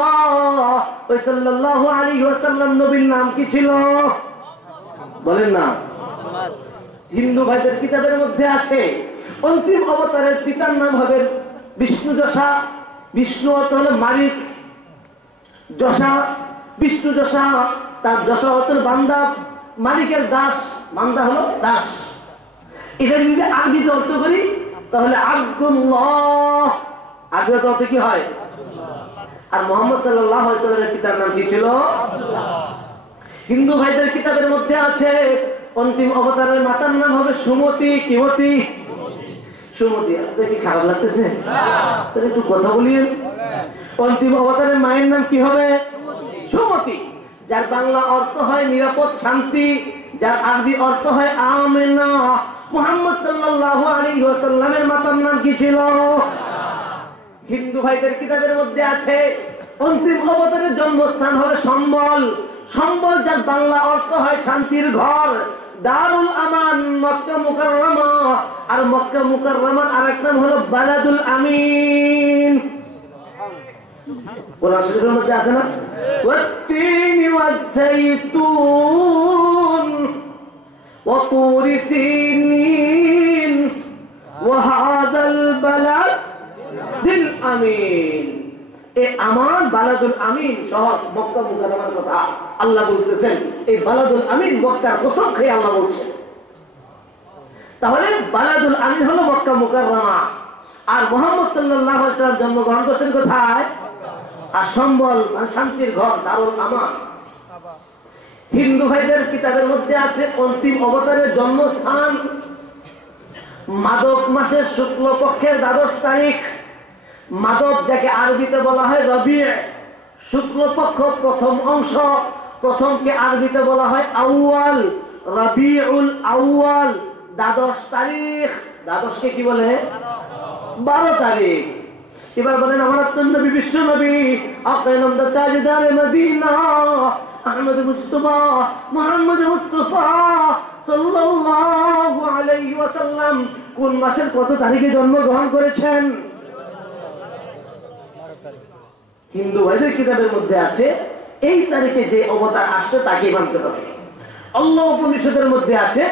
ওই সাল্লাল্লাহু আলাইহি ওয়াসাল্লাম নবীর নাম কি ছিল বলেন না? হিন্দু ভাইদের কিতাবের মধ্যে আছে অন্তিম অবতারের পিতার নাম হবে বিষ্ণু যশা। বিষ্ণু অর্থ হলো মালিক, যশা বিষ্ণু যশা, তার যশা অর্থ বান্দা, মালিকের দাস, বান্দা হলো দাস। এটা যদি আরবিতে অর্থ করি তাহলে আব্দুল্লাহ, আরবিতে অর্থ কি হয়? আর মুহাম্মদ সাল্লাল্লাহু আলাইহি ওয়াসাল্লামের পিতার নাম কি ছিল? হিন্দু ভাইদের কিতাবের মধ্যে আছে অন্তিম অবতারের মাতার নাম হবে সুমতি। কিমতি? সুমতি। দেখি খারাপ লাগতেছে, তাহলে একটু কথা বলিয়েন। অন্তিম অবতারের মায়ের নাম কি হবে? সুমতি, যার বাংলা অর্থ হয় নিরাপদ শান্তি, যার আরবি অর্থ হয় আমেনা। মুহাম্মদ সাল্লাল্লাহু আলাইহি ওয়াসাল্লামের মাতার নাম কি ছিল? হিন্দু ভাইদের কিতাবের মধ্যে আছে অন্তিম অবতারের জন্মস্থান হবে সম্বল। সম্বল, যার বাংলা অর্থ হয় শান্তির ঘর, দারুল আমান, মক্কা মুকাররমা। আর মক্কা মুকাররমার আরেক নাম হলো বালাদুল আমিন। কোরআন শরীফের মধ্যে আছে না, ওয়াত্তিনি ওয়াজ-যাইতুন ওয়া তুরি সিনিন ওয়া হাদাল বালাদিল আমিন। এই আমার বালাদুল আমিন শহর মক্কা মুকাররমার কথা আল্লাহ বলতেছেন। এই বালাদুল আমিন মক্কার কসম খেয়ে আল্লাহ বলছেন। তাহলে বালাদুল আমিন হলো মক্কা মুকাররমা। আর মুহাম্মদ সাল্লাল্লাহু আলাইহি ওয়াসাল্লাম জন্মগ্রহণ করছেন কোথায়? আর সম্বল মানে শান্তির ঘর, দারুল আমান। হিন্দু ভাইদের কিতাবের মধ্যে আছে অন্তিম অবতারের জন্মস্থান মাদক মাসের শুক্লপক্ষের 12 তারিখ। মাদক, যাকে আরবিতে বলা হয় রবি, শুক্লপক্ষ প্রথম অংশ, প্রথমকে আরবিতে বলা হয় আউয়াল, রবিউল আউয়াল। 12 তারিখ, 12কে কি বলে? 12 তারিখ। এবার বলেন আমার আপনার নবী বিশ্ব নবী আতাইনামদার তাজদারে মদিনা আহমদ মুজতবা মুহাম্মদ মুস্তাফা সাল্লাল্লাহু আলাইহি ওয়াসাল্লাম কোন মাসের কত তারিখে জন্মগ্রহণ করেছেন? হিন্দু ভাইদের কিতাবের মধ্যে আছে এই তারিখে যে অবতার আসছে তাকে মানতে হবে। আল্লাহ উপনিষদের মধ্যে আছে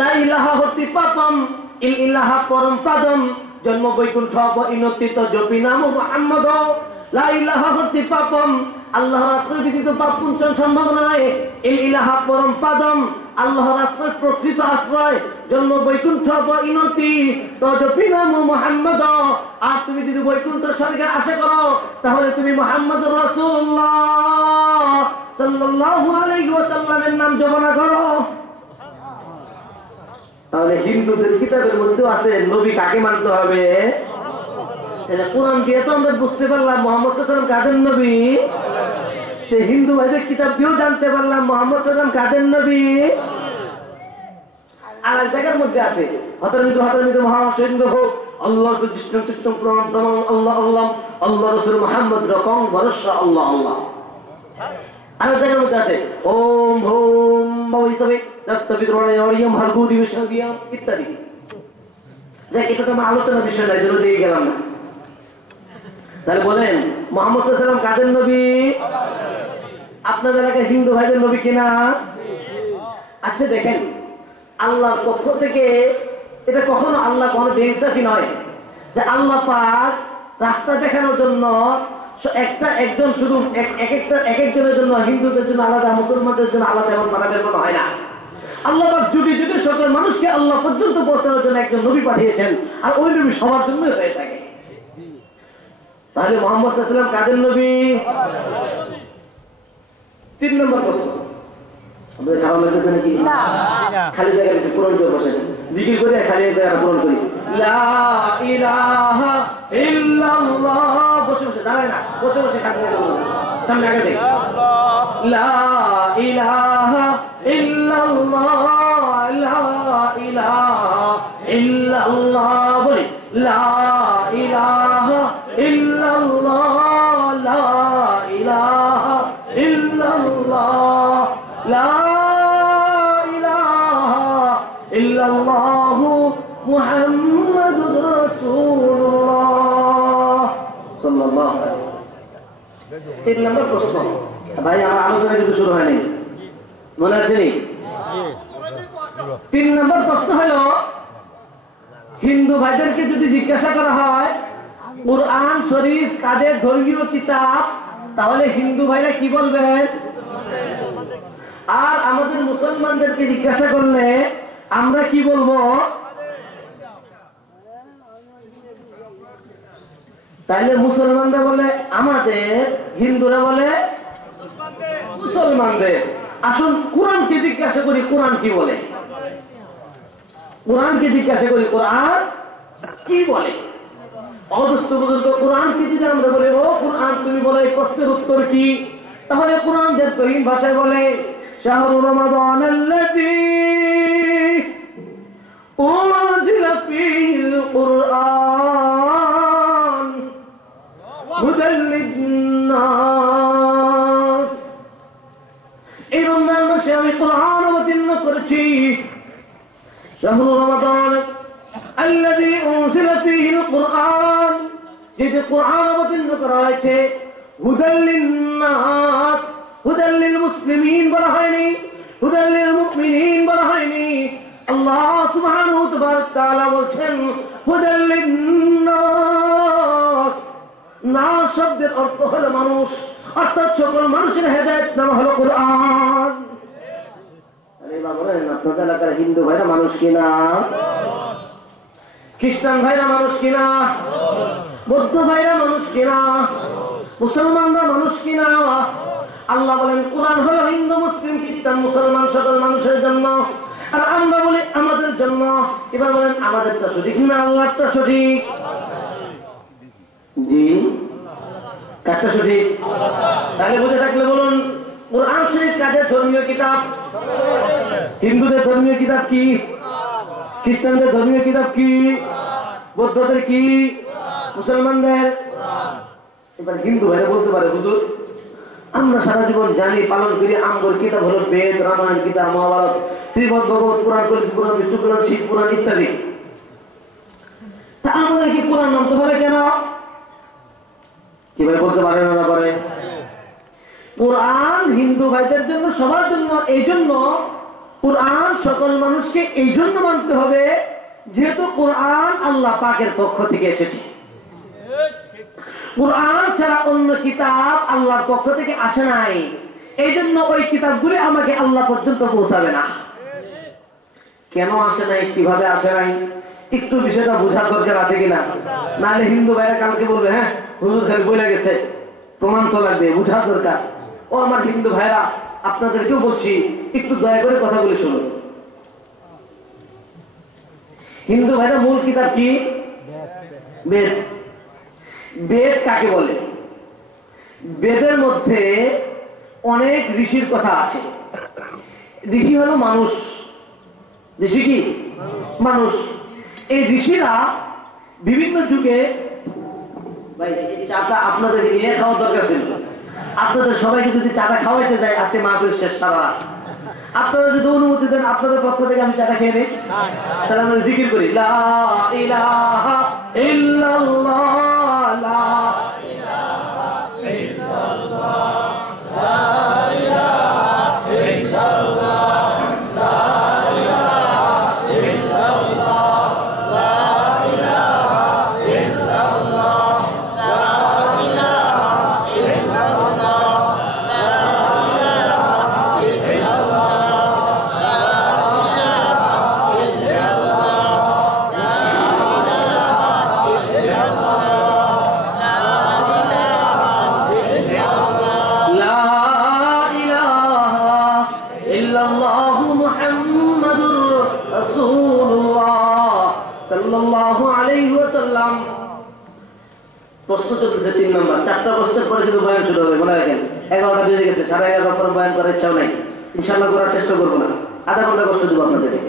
লা ইলাহা হতি পাপম ইল ইলাহা পরম পাদম জন্ম বৈকুণ্ঠ ইনতিত জপি নাম মুহাম্মদ। লা ইলাহা হতি পাপম, আল্লাহর আশ্রয় ব্যতীত পাপ মোচন সম্ভব নয়। ইল ইলাহা পরম পাদম, আল্লাহর আশ্রয় প্রকৃত আশ্রয়। জন্ম বৈকুণ্ঠ ইনতি তজপি নাম মুহাম্মদ। আর তুমি যদি বৈকুণ্ঠ স্বর্গের আশা করো তাহলে তুমি মুহাম্মদুর রাসূলুল্লাহ সাল্লাল্লাহু আলাইহি ওয়াসাল্লামের নাম জপনা করো। তাহলে হিন্দুদের কিতাবের মধ্যে আছে নবী কাকে মানতে হবে। কোরআন দিয়ে তো আমরা বুঝতে পারলাম মুহাম্মদ সাল্লাল্লাহু আলাইহি ওয়াসাল্লাম কাদের নবী। হিন্দু ভাইদের কিতাব দিয়েও জানতে পারলাম মুহাম্মদ সাল্লাল্লাহু আলাইহি ওয়াসাল্লাম কাদের নবী। আর এক জায়গার মধ্যে আছে হতরমিদু মহাশহিন্দ হোক আল্লাহ সুদৃষ্টম চিষ্টম প্রণাম আল্লাহ আল্লাহ আল্লাহ রাসূল মুহাম্মদ রকম ভরসা আল্লাহ আল্লাহ। আর এক জায়গার মধ্যে আছে ওম ভূম ভবিষ্যবে ইত্যাদি। এটা তো আমার আলোচনার বিষয় নাই, জন্য দিয়ে গেলাম না। তাহলে বলেন মুহাম্মদ সাল্লাল্লাহু আলাইহি ওয়াসাল্লাম কাদের নবী? আপনাদের এলাকায় হিন্দু ভাইদের নবী কিনা? আচ্ছা দেখেন, আল্লাহর পক্ষ থেকে এটা কখনো আল্লাহ কখনো বেইনসাফি নয় যে আল্লাহ পাক রাস্তা দেখানোর জন্য একজন শুধু এক একজনের জন্য, হিন্দুদের জন্য আলাদা, মুসলমানদের জন্য আলাদা এমন বানাবের কোনো হয় না। আল্লাহ পাক যুগে যুগে সকল মানুষকে আল্লাহ পর্যন্ত পৌঁছানোর জন্য একজন নবী পাঠিয়েছেন, আর ওই নবী সবার জন্যই হয়ে থাকে। তাহলে মুহাম্মদ সাল্লাল্লাহু আলাইহি ওয়াসাল্লাম কাদের নবী? 3 নম্বর প্রশ্ন। আপনাদের খারাপ লাগতেছে নাকি? খালি জায়গায় কোরআন দিয়ে বসেন, জিকির করে খালি জায়গায় কোরআন করি লা ইলাহা ইল্লাল্লাহ। বসে বসে দাঁড়ায় না, বসে বসে খালি সামনে আগে দেখ লা ইলাহা ইল্লাল্লাহ লা ইলাহা ইল্লাল্লাহ বলি লা ইলাহা ইল্লাল্লাহ লা ইলাহা ইল্লাল্লাহু মুহাম্মাদুর রাসূলুল্লাহ সাল্লাল্লাহু আলাইহি ওয়াসাল্লাম। 3 নম্বর প্রশ্ন, ভাই আমার আলোচনা কিন্তু শুরু হয়নি, মনে আছে নি? 3 নম্বর প্রশ্ন হলো, হিন্দু ভাইদেরকে যদি জিজ্ঞাসা করা হয় কুরআন শরীফ কাদের ধর্মীয় কিতাব, তাহলে হিন্দু ভাইরা কি বলবেন? আর আমাদের মুসলমানদেরকে জিজ্ঞাসা করলে আমরা কি বলবো? তাইলে মুসলমানরা বলে আমাদের, হিন্দুরা বলে মুসলমানদের। আসুন কোরআনকে জিজ্ঞাসা করি কোরআন কি বলে। কোরআনকে জিজ্ঞাসা করি কোরআন কি বলে। অদস্ত বুজুর্গ কোরআনকে যদি আমরা বলি ও কোরআন তুমি বলো এই প্রশ্নের উত্তর কি, তাহলে কোরআন যে তহিন ভাষায় বলে শাহরু রমাদানাল্লাযী উনজিলা ফীহিল কুরআন হুদাল লিন-নাস। এই রমজান মাসে আমি কোরআন অবতীর্ণ করেছি। শাহরু রমাদান আল্লাযী উনজিলা ফীহিল কুরআন, যেটি কোরআন অবতীর্ণ করা হয়েছে হুদাল লিন-নাস, হুদাল লিল মুসলিমিন বলা হয়নি, হুদাল লিল মুমিনিন বলা হয়নি। আল্লাহ সুবহানাহু ওয়া তাআলা বলছেন হুদাল লিন-নাস। নাস শব্দের অর্থ হলো মানুষ, অর্থাৎ সকল মানুষের হেদায়েত নাম হলো কোরআন। আরে বাবা বলেন আপনাদের এলাকার হিন্দু ভাইরা মানুষ কিনা? খ্রিস্টান ভাইরা মানুষ কিনা? বৌদ্ধ ভাইরা মানুষ কিনা? মুসলমানরা মানুষ কিনা? আল্লাহ বলেন কোরআন হলো হিন্দু মুসলিম খ্রিস্টান মুসলমান সকল মানুষের জন্য, আর আমরা বলি আমাদের জন্য। এবার বলেন আমাদেরটা সঠিক না আল্লাহটা সঠিক? জি, কারটা সঠিক? তাহলে বুঝে থাকলে বলুন কোরআন শরীফ কাদের ধর্মীয় কিতাব? হিন্দুদের ধর্মীয় কিতাব কি? খ্রিস্টানদের ধর্মীয় কিতাব কি? বৌদ্ধদের কি? মুসলমানদের? এবার হিন্দু ভাইরা বলতে পারে হুজুর আমরা সারা জীবন জানি পালন করি আমগর কিতাব হলো বেদ, রামায়ণ কিতাব, মহাভারত, শ্রীমদ ভগবত পুরাণ, কলিত পুরাণ, বিষ্ণু পুরাণ, শিব পুরাণ ইত্যাদি। তা আমাদের কি পুরাণ মানতে হবে কেন? কি ভাই বলতে পারে না পারে? কোরআন হিন্দু ভাইদের জন্য সবার জন্য, এই জন্য কোরআন সকল মানুষকে এই জন্য মানতে হবে যেহেতু কোরআন আল্লাহ পাকের পক্ষ থেকে এসেছে। কোরআন ছাড়া অন্য কিতাব আল্লাহর পক্ষ থেকে আসে নাই, এই জন্য ওই কিতাবগুলি আমাকে আল্লাহ পর্যন্ত পৌঁছাবে না। কেন আসে নাই, কিভাবে আসে নাই, একটু বিষয়টা বোঝার দরকার আছে কিনা? নাহলে হিন্দু ভাইরা কালকে বলবে হ্যাঁ হুজুর খালি বলে গেছে, প্রমাণ তো লাগবে, বোঝার দরকার। ও আমার হিন্দু ভাইরা আপনাদেরকেও বলছি একটু দয়া করে কথাগুলি শুনুন। হিন্দু ভাইরা মূল কিতাব কি? বেদ। বেদ কাকে বলে? বেদের মধ্যে অনেক ঋষির কথা আছে। ঋষি হলো মানুষ। ঋষি কি? মানুষ। এই ঋষিরা বিভিন্ন যুগে, ভাই এই চাটা আপনাদের নিয়ে খাওয়া দরকার ছিল, আপনাদের সবাইকে যদি চাটা খাওয়াইতে যায় আজকে মাহফিল শেষ সারা, আপনারা যদি অনুমতি দেন আপনাদের পক্ষ থেকে আমি চাটা খেয়ে নিই, তাহলে আমরা জিকির করি লা ইলাহা ইল্লাল্লাহ লা ইলাহা ইল্লাল্লাহ লা ইলাহা ইল্লাল্লাহ লা ইলাহা ইল্লাল্লাহ লা ইলাহা ইল্লাল্লাহ লা ইলাহা ইল্লাল্লাহ লা প্রশ্ন চলতেছে 3 নম্বর। 4টা প্রশ্নের পরে কিন্তু বয়ান শুরু হবে, মনে রাখেন। 11টা বেজে গেছে, 11:30 পরে বয়ান করার ইচ্ছাও নাই, ইনশাআল্লাহ করার চেষ্টা করবো না। আধা ঘন্টা কষ্ট দেবো আপনাদেরকে।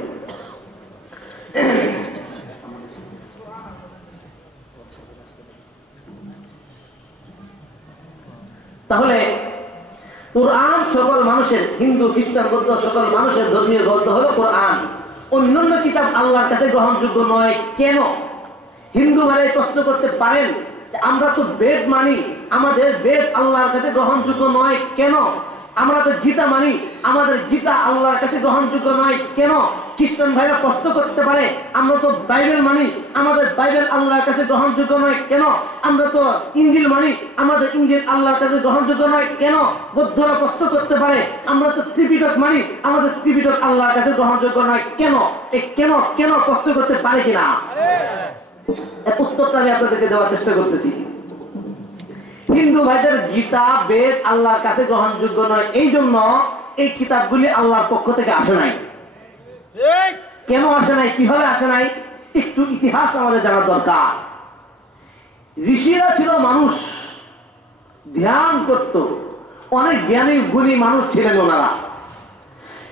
তাহলে কোরআন সকল মানুষের, হিন্দু খ্রিস্টান বৌদ্ধ সকল মানুষের ধর্মীয় গ্রন্থ হলো কোরআন। অন্যান্য কিতাব আল্লাহর কাছে গ্রহণযোগ্য নয় কেন? হিন্দু ভাই প্রশ্ন করতে পারেন, আমরা তো বেদ মানি, আমাদের বেদ আল্লাহর কাছে গ্রহণযোগ্য নয় কেন? আমরা তো গীতা মানি, আমাদের গীতা আল্লাহর কাছে গ্রহণযোগ্য নয় কেন? খ্রিস্টান ভাইরা প্রশ্ন করতে পারে, আমরা তো বাইবেল মানি, আমাদের বাইবেল আল্লাহর কাছে গ্রহণযোগ্য নয় কেন? আমরা তো ইঞ্জিল মানি, আমাদের ইঞ্জিল আল্লাহর কাছে গ্রহণযোগ্য নয় কেন? বৌদ্ধরা প্রশ্ন করতে পারে, আমরা তো ত্রিপিটক মানি, আমাদের ত্রিপিটক আল্লাহর কাছে গ্রহণযোগ্য নয় কেন? এই কেন কেন প্রশ্ন করতে পারে কিনা? উত্তরটা আমি আপনাদেরকে দেওয়ার চেষ্টা করতেছি। হিন্দু ভাইদের গীতা বেদ আল্লাহর কাছে গ্রহণযোগ্য নয়, এই জন্য এই কিতাবগুলি আল্লাহর পক্ষ থেকে আসে নাই। কেন আসে নাই, কিভাবে আসে নাই, একটু ইতিহাস আমাদের জানার দরকার। ঋষিরা ছিল মানুষ, ধ্যান করত, অনেক জ্ঞানী গুণী মানুষ ছিলেন ওনারা।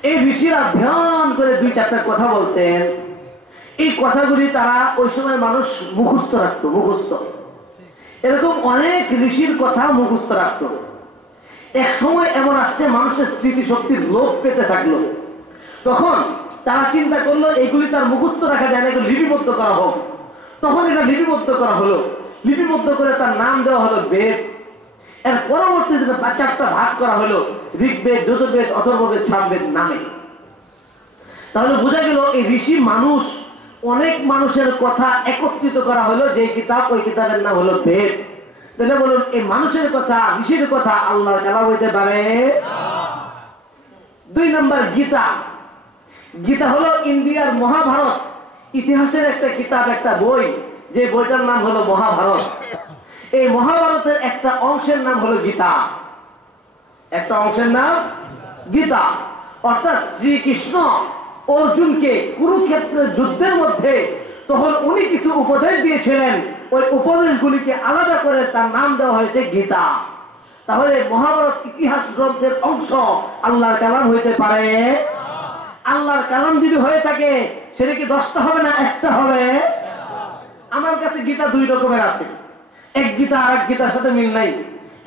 এই ঋষিরা ধ্যান করে দুই চারটা কথা বলতেন, এই কথাগুলি তারা ওই সময় মানুষ মুখস্থ রাখত, মুখস্থ। এরকম অনেক ঋষির কথা মুখস্থ রাখত। এক সময় এমন আসছে মানুষের স্মৃতিশক্তির লোভ পেতে থাকলো, তখন তারা চিন্তা করলো এগুলি তার মুখস্থ রাখা যায় না, এগুলো লিপিবদ্ধ করা হোক। তখন এটা লিপিবদ্ধ করা হলো, লিপিবদ্ধ করে তার নাম দেওয়া হলো বেদ। এর পরবর্তীতে চারটা ভাগ করা হলো, ঋগ্বেদ, যজুর্বেদ, অথর্ববেদ, সামবেদ নামে। তাহলে বোঝা গেল এই ঋষি মানুষ, অনেক মানুষের কথা একত্রিত করা হলো যে কিতাব, ওই কিতাবের নাম হলো বেদ। তাহলে বলুন, এই মানুষের কথা, ঋষির কথা আল্লাহর কালাম হইতে পারে? দুই নম্বর গীতা। গীতা হলো ইন্ডিয়ার মহাভারত, ইতিহাসের একটা কিতাব, একটা বই, যে বইটার নাম হলো মহাভারত। এই মহাভারতের একটা অংশের নাম হলো গীতা, একটা অংশের নাম গীতা। অর্থাৎ শ্রীকৃষ্ণ অর্জুনকে কুরুক্ষেত্রের যুদ্ধের মধ্যে তখন উনি কিছু উপদেশ দিয়েছিলেন, ওই উপদেশগুলিকে আলাদা করে তার নাম দেওয়া হয়েছে গীতা। তাহলে মহাভারত ইতিহাস গ্রন্থের অংশ আল্লাহর কালাম হইতে পারে? আল্লাহর কালাম যদি হয়ে থাকে সেটা কি 10টা হবে না 1টা হবে? আমার কাছে গীতা দুই রকমের আছে, এক গীতা আর এক গীতার সাথে মিল নাই।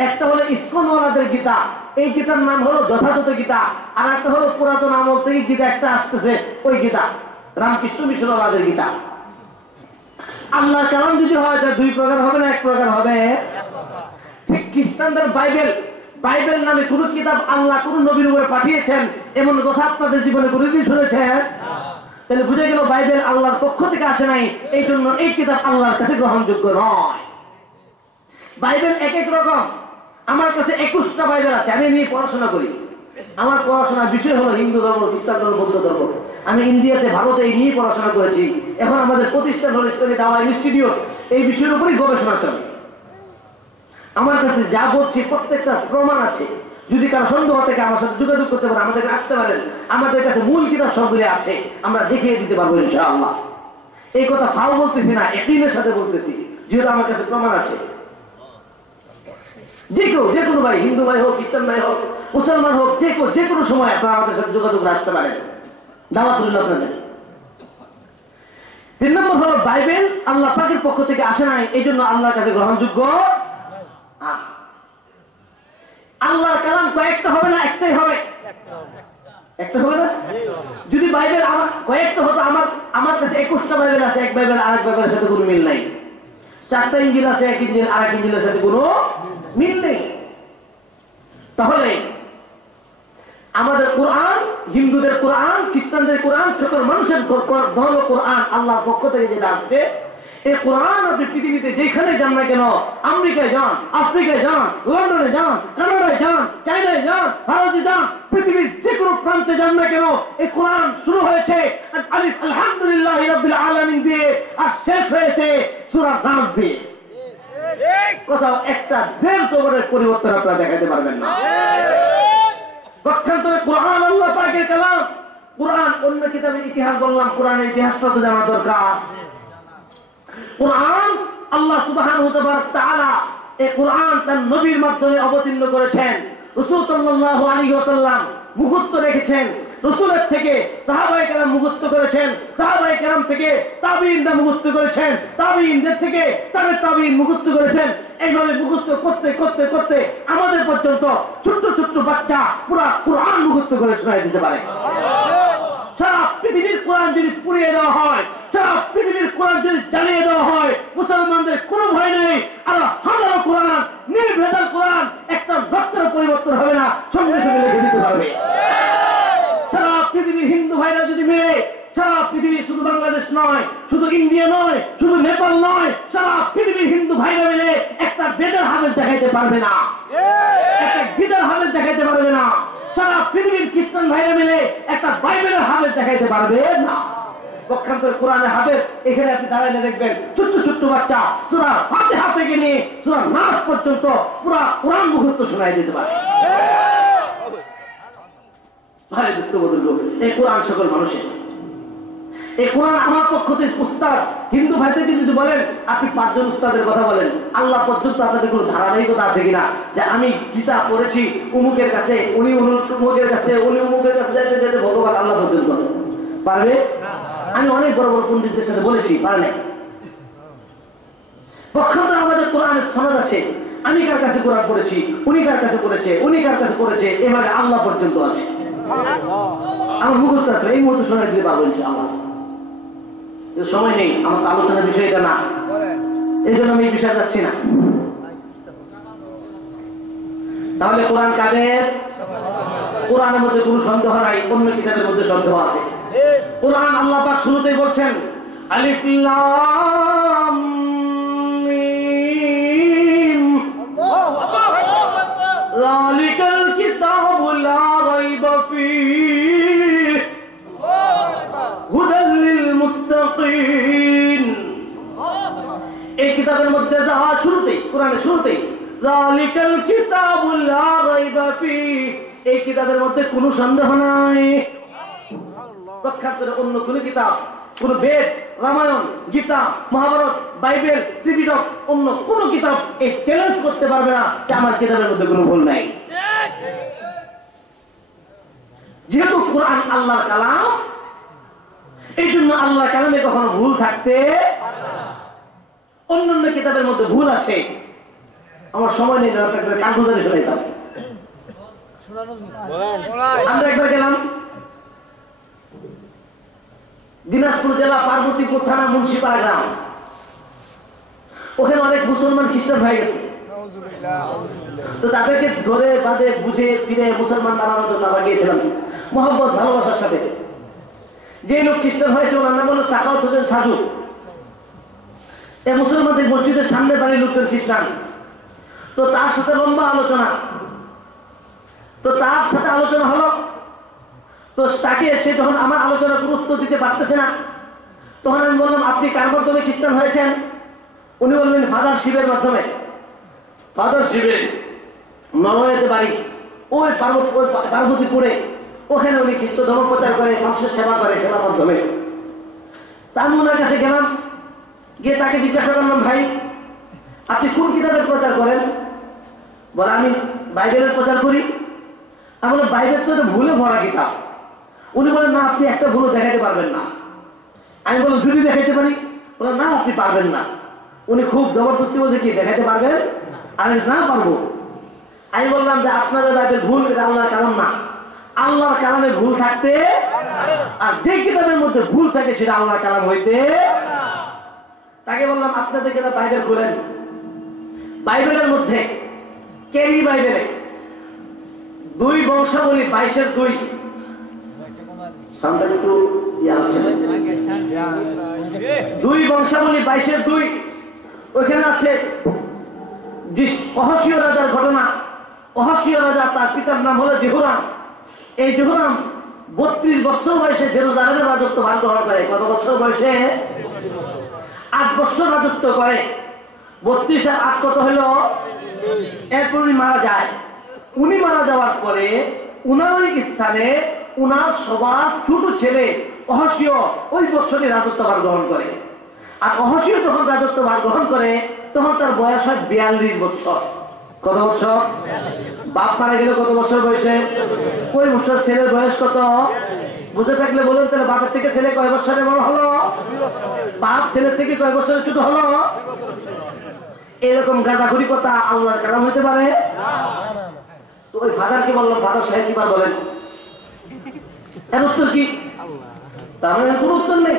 একটা হলো ইস্কনওয়ালাদের গীতা, এই গীতার নাম হলো যথাযথ গীতা। আর একটা হলো পুরাতন আমল থেকে গীতা একটা আসতেছে, ওই গীতা রামকৃষ্ণ মিশনওয়ালাদের গীতা। আল্লাহর কালাম যদি হয় তা দুই প্রকার হবে না 1 প্রকার হবে? ঠিক খ্রিস্টানদের বাইবেল, বাইবেল নামে কোন কিতাব আল্লাহ কোন নবীর উপরে পাঠিয়েছেন এমন কথা আপনাদের জীবনে কোনদিন শুনেছেন? তাহলে বুঝে গেল বাইবেল আল্লাহর পক্ষ থেকে আসে নাই, এই জন্য এই কিতাব আল্লাহর কাছে গ্রহণযোগ্য নয়। বাইবেল এক এক রকম। আমার কাছে 21টা বাইবেল আছে, আমি নিয়ে পড়াশোনা করি। আমার পড়াশোনার বিষয় হলো হিন্দু ধর্ম, খ্রিস্টান ধর্ম, বৌদ্ধ ধর্ম। আমি ইন্ডিয়াতে, ভারতে এই নিয়ে পড়াশোনা করেছি। এখন আমাদের প্রতিষ্ঠান হল ইসলামী দাওয়া ইনস্টিটিউট, এই বিষয়ের উপরই গবেষণা চলে। আমার কাছে যা বলছি প্রত্যেকটা প্রমাণ আছে। যদি কারো সন্দেহ থেকে আমার সাথে যোগাযোগ করতে পারে, আমাদের আসতে পারেন। আমাদের কাছে মূল কিতাব সবগুলি আছে, আমরা দেখিয়ে দিতে পারবো ইনশাআল্লাহ। এই কথা ফাও বলতেছি না, একদিনের সাথে বলতেছি, যেহেতু আমার কাছে প্রমাণ আছে। যে কেউ, যে কোনো ভাই, হিন্দু ভাই হোক, খ্রিস্টান ভাই হোক, মুসলমান হোক, যে কোনো সময় আপনারা আমাদের সাথে যোগাযোগ রাখতে পারেন, দাওয়াত রইল আপনাদের। 3 নম্বর হলো বাইবেল আল্লাহ পাকের পক্ষ থেকে আসে নাই, এই জন্য আল্লাহর কাছে গ্রহণযোগ্য। আল্লাহর কালাম কয়েকটা হবে না, একটাই হবে? একটা হবে না? যদি বাইবেল আমার কয়েকটা হতো, আমার কাছে 21টা বাইবেল আছে, এক বাইবেল আরেক বাইবেলের সাথে কোনো মিল নাই। 4টা ইঞ্জিল আছে, এক ইঞ্জিল আরেক ইঞ্জিলের সাথে কোনো মিল নেই। তাহলে আমাদের কোরআন, হিন্দুদের কোরআন, খ্রিস্টানদের কোরআন, সকল মানুষের ধর্ম কোরআন আল্লাহর পক্ষ থেকে যেটা আসবে, এই কোরআন আপনি পৃথিবীতে যেখানে যান না কেন, আমেরিকায় যান, আফ্রিকায় যান, লন্ডনে যান, কানাডায় যান, চায়নায় যান, ভারতে যান, পৃথিবীর যে কোনো প্রান্তে যান না কেন, এই কোরআন শুরু হয়েছে আলহামদুলিল্লাহি রাব্বিল আলামিন দিয়ে, আর শেষ হয়েছে সূরা নাস দিয়ে। কোথাও একটা জেল জবরের পরিবর্তন আপনারা দেখাতে পারবেন না। পক্ষান্তরে কোরআন আল্লাহ পাকের কালাম। কোরআন অন্য কিতাবের ইতিহাস বললাম, কোরআনের ইতিহাসটা তো জানা দরকার। কোরআন আল্লাহ সুবহানাহু ওয়া তাআলা এই কোরআন তার নবীর মাধ্যমে অবতীর্ণ করেছেন। রাসূল সাল্লাল্লাহু আলাইহি ওয়াসাল্লাম মুখস্থ রেখেছেন, রাসূলের থেকে সাহাবায়ে কেরাম মুখস্থ করেছেন, সাহাবায়ে কেরাম থেকে তাবিঈনরা মুখস্থ করেছেন, তাবিঈনদের থেকে তাবিঈন মুখস্থ করেছেন। এইভাবে মুখস্থ করতে করতে করতে আমাদের পর্যন্ত ছোট্ট ছোট্ট বাচ্চা পুরা কুরআন মুখস্থ করে শোনায় দিতে পারে। সারা পৃথিবীর কোরআন যদি পুড়িয়ে দেওয়া হয়, সারা পৃথিবীর কোরআন যদি জ্বালিয়ে দেওয়া হয়, মুসলমানদের কোনো ভয় নেই। আর হাজারো কোরআন, নির্ভেজাল কোরআন, একটা রক্তের পরিবর্তন হবে না, সঙ্গে সঙ্গে লিখে দিতে পারবে। সারা পৃথিবীর হিন্দু ভাইরা যদি মিলে, সারা পৃথিবী, শুধু বাংলাদেশ নয়, শুধু ইন্ডিয়া নয়, শুধু নেপাল নয়, সারা পৃথিবীর হিন্দু ভাইরা মিলে একটা বেদের হাদিস দেখাইতে পারবে না, একটা গীতার হাদিস দেখাইতে পারবে না। সারা পৃথিবীর খ্রিস্টান ভাইরা মিলে একটা বাইবেলের হাদিস দেখাইতে পারবে না। পক্ষান্তর কোরআনের হাদিস এখানে আপনি দাঁড়াইলে দেখবেন ছোট্ট ছোট্ট বাচ্চা সূরা ফাতিহা থেকে নিয়ে সূরা নাস পর্যন্ত পুরা কোরআন মুখস্থ শোনায় দিতে পারে। ভাই দোস্ত বদল, এই কোরআন সকল মানুষের, এই কোরআন আমার পক্ষ থেকে উস্তাদ। হিন্দু ভাইদেরকে যদি বলেন, আপনি 5 জন উস্তাদের কথা বলেন, আল্লাহ পর্যন্ত আপনাদের কোনো ধারাবাহিকতা আছে কিনা, যে আমি গীতা পড়েছি উমুকের কাছে, উনি উমুকের কাছে, উনি উমুকের কাছে যেতে যেতে ভগবান আল্লাহ পর্যন্ত পারবে? আমি অনেক বড় বড় পণ্ডিতদের সাথে বলেছি, পারে নাই। পক্ষান্তর আমাদের কোরআনের সনদ আছে, আমি কার কাছে কোরআন পড়েছি, উনি কার কাছে পড়েছে, উনি কার কাছে পড়েছে, এভাবে আল্লাহ পর্যন্ত আছে। আমার মুখস্থ আছে, এই মুহূর্তে শোনায় দিতে পারবো ইনশাআল্লাহ। সময় নেই, আমার আলোচনার বিষয় এটা না, এই জন্য আমি এই বিষয়ে যাচ্ছি না। তাহলে কোরআন কাদের? কোরআনের মধ্যে কোনো সন্দেহ নাই, অন্য কিতাবের মধ্যে সন্দেহ আছে। কোরআন আল্লাহ পাক শুরুতেই বলছেন আলিফ লাম মিম যালিকাল কিতাবু লা রাইবা ফীহি হুদাল লিল মুত্তাকিন। এই কিতাবের মধ্যে যাহা শুরুতেই, কোরআনের শুরুতেই যালিকাল কিতাবু লা রাইবা ফীহি, এই কিতাবের মধ্যে কোনো সন্দেহ নাই। পক্ষান্তরে অন্য কোন কিতাব, কোন বেদ, রামায়ণ, গীতা, মহাভারত, বাইবেল, ত্রিপিটক, অন্য কোন কিতাব এই চ্যালেঞ্জ করতে পারবে না যে আমার কিতাবের মধ্যে কোনো ভুল নাই। যেহেতু কোরআন আল্লাহর কালাম, এই জন্য আল্লাহর কালামে কখনো ভুল থাকতে অন্যান্য কিতাবের মধ্যে ভুল আছে। আমার সময় নেই, কাগজে শোনাইতাম। আমরা একবার গেলাম দিনাজপুর জেলা পার্বতীপুর থানা মুন্সিপাড়া গ্রাম, ওখানে অনেক মুসলমান খ্রিস্টান হয়ে গেছে। তো তাদেরকে ধরে বাঁধে বুঝে ফিরে মুসলমান বানানোর জন্য আমরা গিয়েছিলাম মোহাম্মদ ভালোবাসার সাথে। যে লোক খ্রিস্টান হয়েছে ওনার নাম হলো সাখাওয়াত হোসেন সাজু। এই মুসলমানদের মসজিদের সামনে বাড়ির লোকজন খ্রিস্টান। তো তার সাথে লম্বা আলোচনা, তো তার সাথে আলোচনা হলো। তো তাকে সে যখন আমার আলোচনা গুরুত্ব দিতে পারতেছে না, তখন আমি বললাম আপনি কার মাধ্যমে খ্রিস্টান হয়েছেন? উনি বললেন ফাদার শিবের মাধ্যমে। ফাদার শিবের নরওয়েতে বাড়ি, ওই পার্বতীপুরে, ওখানে উনি খ্রিস্ট ধর্ম প্রচার করে, মানুষের সেবা করে, সেবার মাধ্যমে। তা আমি ওনার কাছে গেলাম, গিয়ে তাকে জিজ্ঞাসা করলাম, ভাই আপনি কোন কিতাবের প্রচার করেন? বলে আমি বাইবেলের প্রচার করি। আমি বললাম বাইবেল তো এটা ভুলে ভরা কিতাব। উনি বলেন না, আপনি একটা ভুলও দেখাতে পারবেন না। আমি বললাম যদি দেখাইতে পারি? বললাম না, আপনি পারবেন না। উনি খুব জবরদস্তি বলছে কি দেখাতে পারবেন? আমি না পারবো। আমি বললাম যে আপনাদের বাইবেল ভুল, এটা আল্লাহর কালাম না। আল্লাহর কালামে ভুল থাকতে, আর যে কিতাবের মধ্যে ভুল থাকে সেটা আল্লাহর কালাম হইতে। তাকে বললাম আপনাদের কিনা বাইবেল খুলেন, বাইবেলের মধ্যে কেরি বাইবেলে 2 বংশাবলী 22-2 2 বংশাবলী 22-2 ওইখানে আছে অহসীয় রাজার ঘটনা। অহসীয় রাজা, তার পিতার নাম হলো জেহুরাম। এই জেহুরাম 32 বছর বয়সে জেরুজালেমের রাজত্ব ভার গ্রহণ করে। কত বছর বয়সে? 8 বছর রাজত্ব করে। 32 আর 8 কত হলো? এরপর উনি মারা যায়। উনি মারা যাওয়ার পরে উনার স্থানে উনার সবার ছোট ছেলে অহসীয় ওই বছরে রাজত্ব ভার গ্রহণ করে। আর অহসীয় যখন রাজত্ব ভার গ্রহণ করে তখন তার বয়স হয় 42 বছর। কত বছর? বাপ মারা গেলে কত বছর বয়সে? কই বছর? ছেলের বয়স কত? বুঝে থাকলে বলুন, তাহলে বাপের থেকে ছেলে কয় বছরে বড় হলো? বাপ ছেলের থেকে কয় বছরে ছোট হলো? এরকম গাঁজাখুরি কথা আল্লাহর কালাম হইতে পারে? তো ওই ফাদারকে বললাম, ফাদার সাহেব কিবার বলেন, এর উত্তর কি? তার মানে কোনো উত্তর নেই।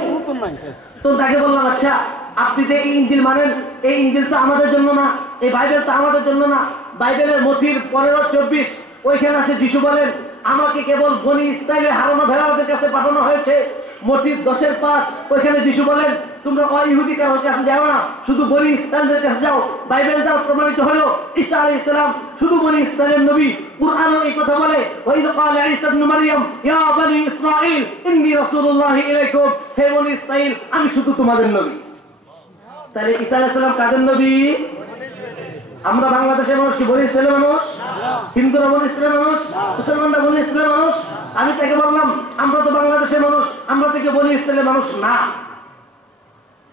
তো তাকে বললাম, আচ্ছা আপনি যে এই ইঞ্জিল মানেন, এই ইঞ্জিল তো আমাদের জন্য না, এই বাইবেল তো আমাদের জন্য না। বাইবেলের মথির 15-24 ওইখানে আছে, যিশু বলেন আমাকে কেবল বনি ইসরায়েলের হারানো ভেড়াদের কাছে পাঠানো হয়েছে। মথির 10-5 ওইখানে যিশু বলেন তোমরা অইহুদি কারোর কাছে যাও না, শুধু বনি ইসরায়েলদের কাছে যাও। বাইবেল দ্বারা প্রমাণিত হলো ঈসা আলাইহিস সালাম শুধু বনি ইসরায়েলের নবী। কুরআনও এই কথা বলে, ওয়াইদ ক্বালা ঈসা ইবনে মারইয়াম ইয়া বনি ইসরাঈল ইন্নী রাসূলুল্লাহ ইলাইকুম, হে বনি ইসরাঈল আমি শুধু তোমাদের নবী। তাহলে ঈসা আলাইহিস সালাম কাদের নবী? আমরা বাংলাদেশের মানুষ কি বনি ইসরায়েলের মানুষ? হিন্দুরা বনি ইসরায়েলের মানুষ? মুসলমানরা বনি ইসরায়েলের মানুষ? আমি তাকে বললাম আমরা তো বাংলাদেশের মানুষ, আমরা থেকে বনি ইসরায়েলের মানুষ না।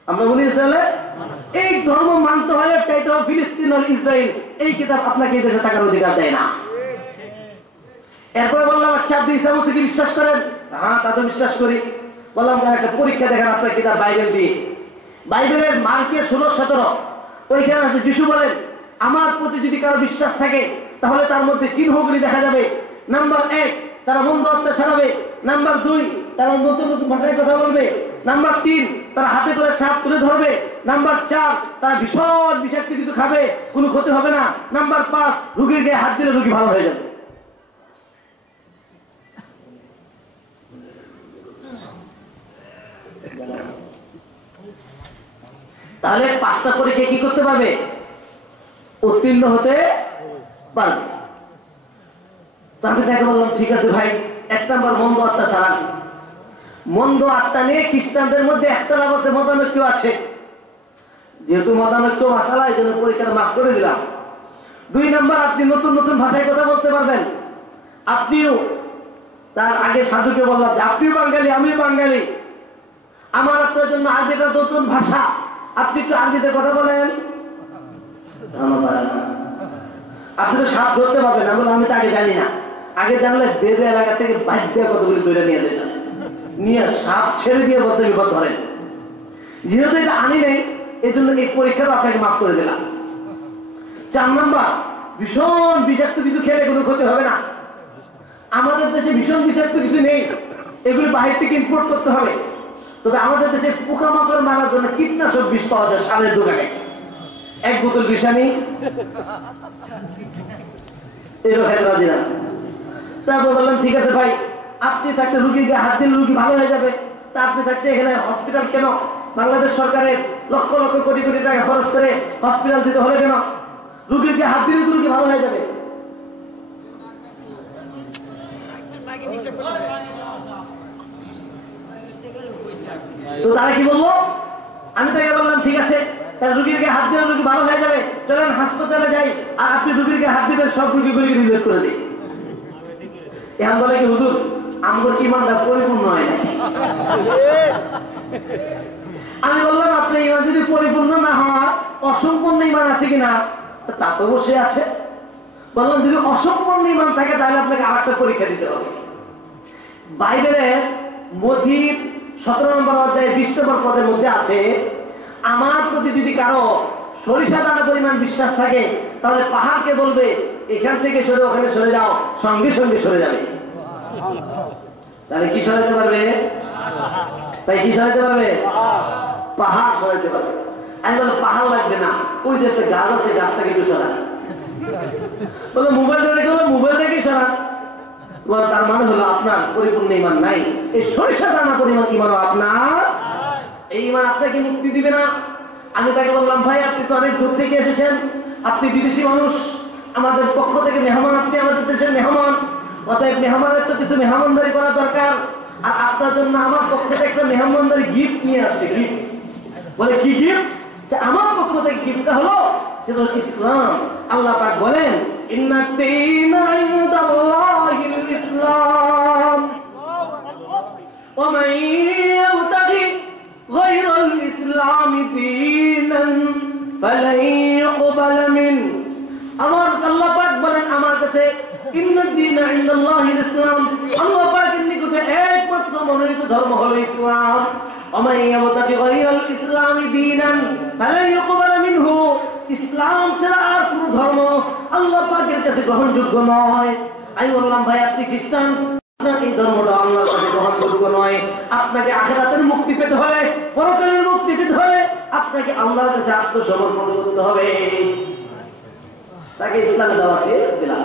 আমরা বনি ইসরায়েলের এই ধর্ম মানতে হয়, চাইতে হবে ফিলিস্তিন আর ইসরায়েল। এই কিতাব আপনাকে এই দেশে থাকার অধিকার দেয় না। এরপরে বললাম আচ্ছা আপনি ঈসা মসিহকে বিশ্বাস করেন? হ্যাঁ তা তো বিশ্বাস করি। বললাম তার একটা পরীক্ষা দেখান আপনার কিতাব বাইবেল দিয়ে। বাইবেলের মার্কে 16-17 ওইখানে আছে, যিশু বলেন আমার প্রতি যদি কারো বিশ্বাস থাকে তাহলে তার মধ্যে চিহ্নগুলি দেখা যাবে। নাম্বার 1 তারা মন্দ আত্মা ছড়াবে। নাম্বার 2 তারা নতুন নতুন ভাষায় কথা বলবে। নাম্বার 3 তারা হাতে করে ছাপ তুলে ধরবে। নাম্বার 4 তারা ভীষণ বিষাক্ত কিছু খাবে, কোনো ক্ষতি হবে না। নাম্বার 5 রোগীর গায়ে হাত দিলে রোগী ভালো হয়ে যাবে। তাহলে 5টা পরীক্ষা কি করতে পারবে? উত্তীর্ণ হতে পারবে। তারপরে তাকে বললাম ঠিক আছে ভাই, 1 নাম্বার মন্দ আত্মা ছাড়া। মন্দ আত্মা নিয়ে খ্রিস্টানদের মধ্যে একতলাপ আছে, মতানৈক্য আছে। যেহেতু মতানৈক্য মাসালা, এই জন্য পরীক্ষাটা মাফ করে দিলাম। 2 নাম্বার আপনি নতুন নতুন ভাষায় কথা বলতে পারবেন। আপনিও, তার আগে সাধুকে বললাম যে আপনিও বাঙালি আমিও বাঙালি, আমার আপনার জন্য আরবিটা নতুন ভাষা, আপনি একটু আরবিতে কথা বলেন। আপনি তো সাপ ধরতে পারবেন না, বলে আমি তো আগে জানি না। আগে জানলে বেজে এলাকা থেকে বাইক দিয়ে কতগুলি দৈরা নিয়ে যেতাম, নিয়ে সাপ ছেড়ে দিয়ে বলতে বিপদ ধরেন। যেহেতু এটা আনি নেই, এই জন্য এই পরীক্ষাটা আপনাকে মাফ করে দিলাম। 4 নাম্বার ভীষণ বিষাক্ত কিছু খেলে কোনো ক্ষতি হবে না। আমাদের দেশে ভীষণ বিষাক্ত কিছু নেই, এগুলি বাহির থেকে ইম্পোর্ট করতে হবে। তবে আমাদের দেশে পোকামাকড় মারার জন্য কীটনাশক বিষ পাওয়া যায় সারের দোকানে, 1 বোতল বিষ আনি, এরও খেতে রাজি না। তারপর বললাম ঠিক আছে ভাই, আপনি থাকতে রুগীর গায়ে হাত দিলে রুগী ভালো হয়ে যাবে। তা আপনি থাকতে এখানে হসপিটাল কেন? বাংলাদেশ সরকারের লক্ষ লক্ষ কোটি কোটি টাকা খরচ করে হসপিটাল দিতে হলে কেন? রুগীর গায়ে হাত দিলে তো রুগী ভালো হয়ে যাবে। তো তারা কি বললো? আমি তাকে বললাম ঠিক আছে, তাহলে রুগীর গায়ে হাত দিলে রুগী ভালো হয়ে যাবে, চলেন হাসপাতালে যাই, আর আপনি রুগীর গায়ে হাত দিবেন, সব রুগীগুলিকে রিলিজ করে দিই। এখন বলে কি হুজুর আমার ইমানটা পরিপূর্ণ হয় না। আমি বললাম আপনার ইমান যদি পরিপূর্ণ না হয়, অসম্পূর্ণ ইমান আছে কিনা? তা তো অবশ্যই আছে। বললাম যদি অসম্পূর্ণ ইমান থাকে তাহলে আপনাকে আরেকটা পরীক্ষা দিতে হবে। বাইবেলের মথির 17 নম্বর অধ্যায়ে 20 নম্বর পদের মধ্যে আছে, আমার প্রতি যদি কারো সরিষা দানা পরিমাণ বিশ্বাস থাকে তাহলে পাহাড়কে বলবে এখান থেকে সরে ওখানে সরে যাও, সঙ্গে সঙ্গে সরে যাবে। তাহলে কি সরাইতে পারবে? তাই কি সরাইতে পারবে? পাহাড় সরাইতে পারবে। আমি বলে পাহাড় লাগবে না, ওই যে একটা গাছ আছে গাছটাকে একটু সরা। বলে মোবাইলটা রেখে হলো মোবাইলটাকে সরা। তার মানে হলো আপনার পরিপূর্ণ ইমান নাই, এই সরিষা দানা পরিমাণ ইমানও আপনার, এই ইমান আপনাকে মুক্তি দিবে না। আমি তাকে বললাম ভাই আপনি তো অনেক দূর থেকে এসেছেন, আপনি বিদেশি মানুষ, আমাদের পক্ষ থেকে মেহমান, আপনি আমাদের দেশের মেহমান, অতএব মেহমানের তো কিছু মেহমানদারি করা দরকার। আর আপনার জন্য আমার পক্ষ থেকে একটা মেহমানদারি গিফট নিয়ে আসছে। গিফট বলে কি গিফট? আমার পক্ষ থেকে গিফটটা হলো সেটা হলো ইসলাম। আল্লাহ পাক বলেন ইন্নাদ-দীনা ইনদাল্লাহিল ইসলাম ওয়া মান ইয়াবতাগি গায়রাল ইসলামি দীনান ফালান ইউকবালা মিন। আমার ইন্নাল্লাহিল ইসলাম, আল্লাহ পাকের নিকটে একমাত্র মনোনীত ধর্ম হলো ইসলাম। ওয়া ইয়াবতাগি গায়রাল ইসলামি দীনান ফালা ইউকবাল মিনহু, ইসলাম ছাড়া আর কোন ধর্ম আল্লাহ পাকের কাছে গ্রহণযোগ্য নয়। আমি বললাম ভাই আপনি খ্রিস্টান, আপনার এই ধর্মটা আল্লাহর কাছে গ্রহণযোগ্য নয়। আপনাকে আখিরাতের মুক্তি পেতে হলে, পরকালের মুক্তি পেতে হলে আপনাকে আল্লাহর কাছে আত্মসমর্পণ করতে হবে। তাকে ইসলামের দাওয়াত দিয়ে দিলাম।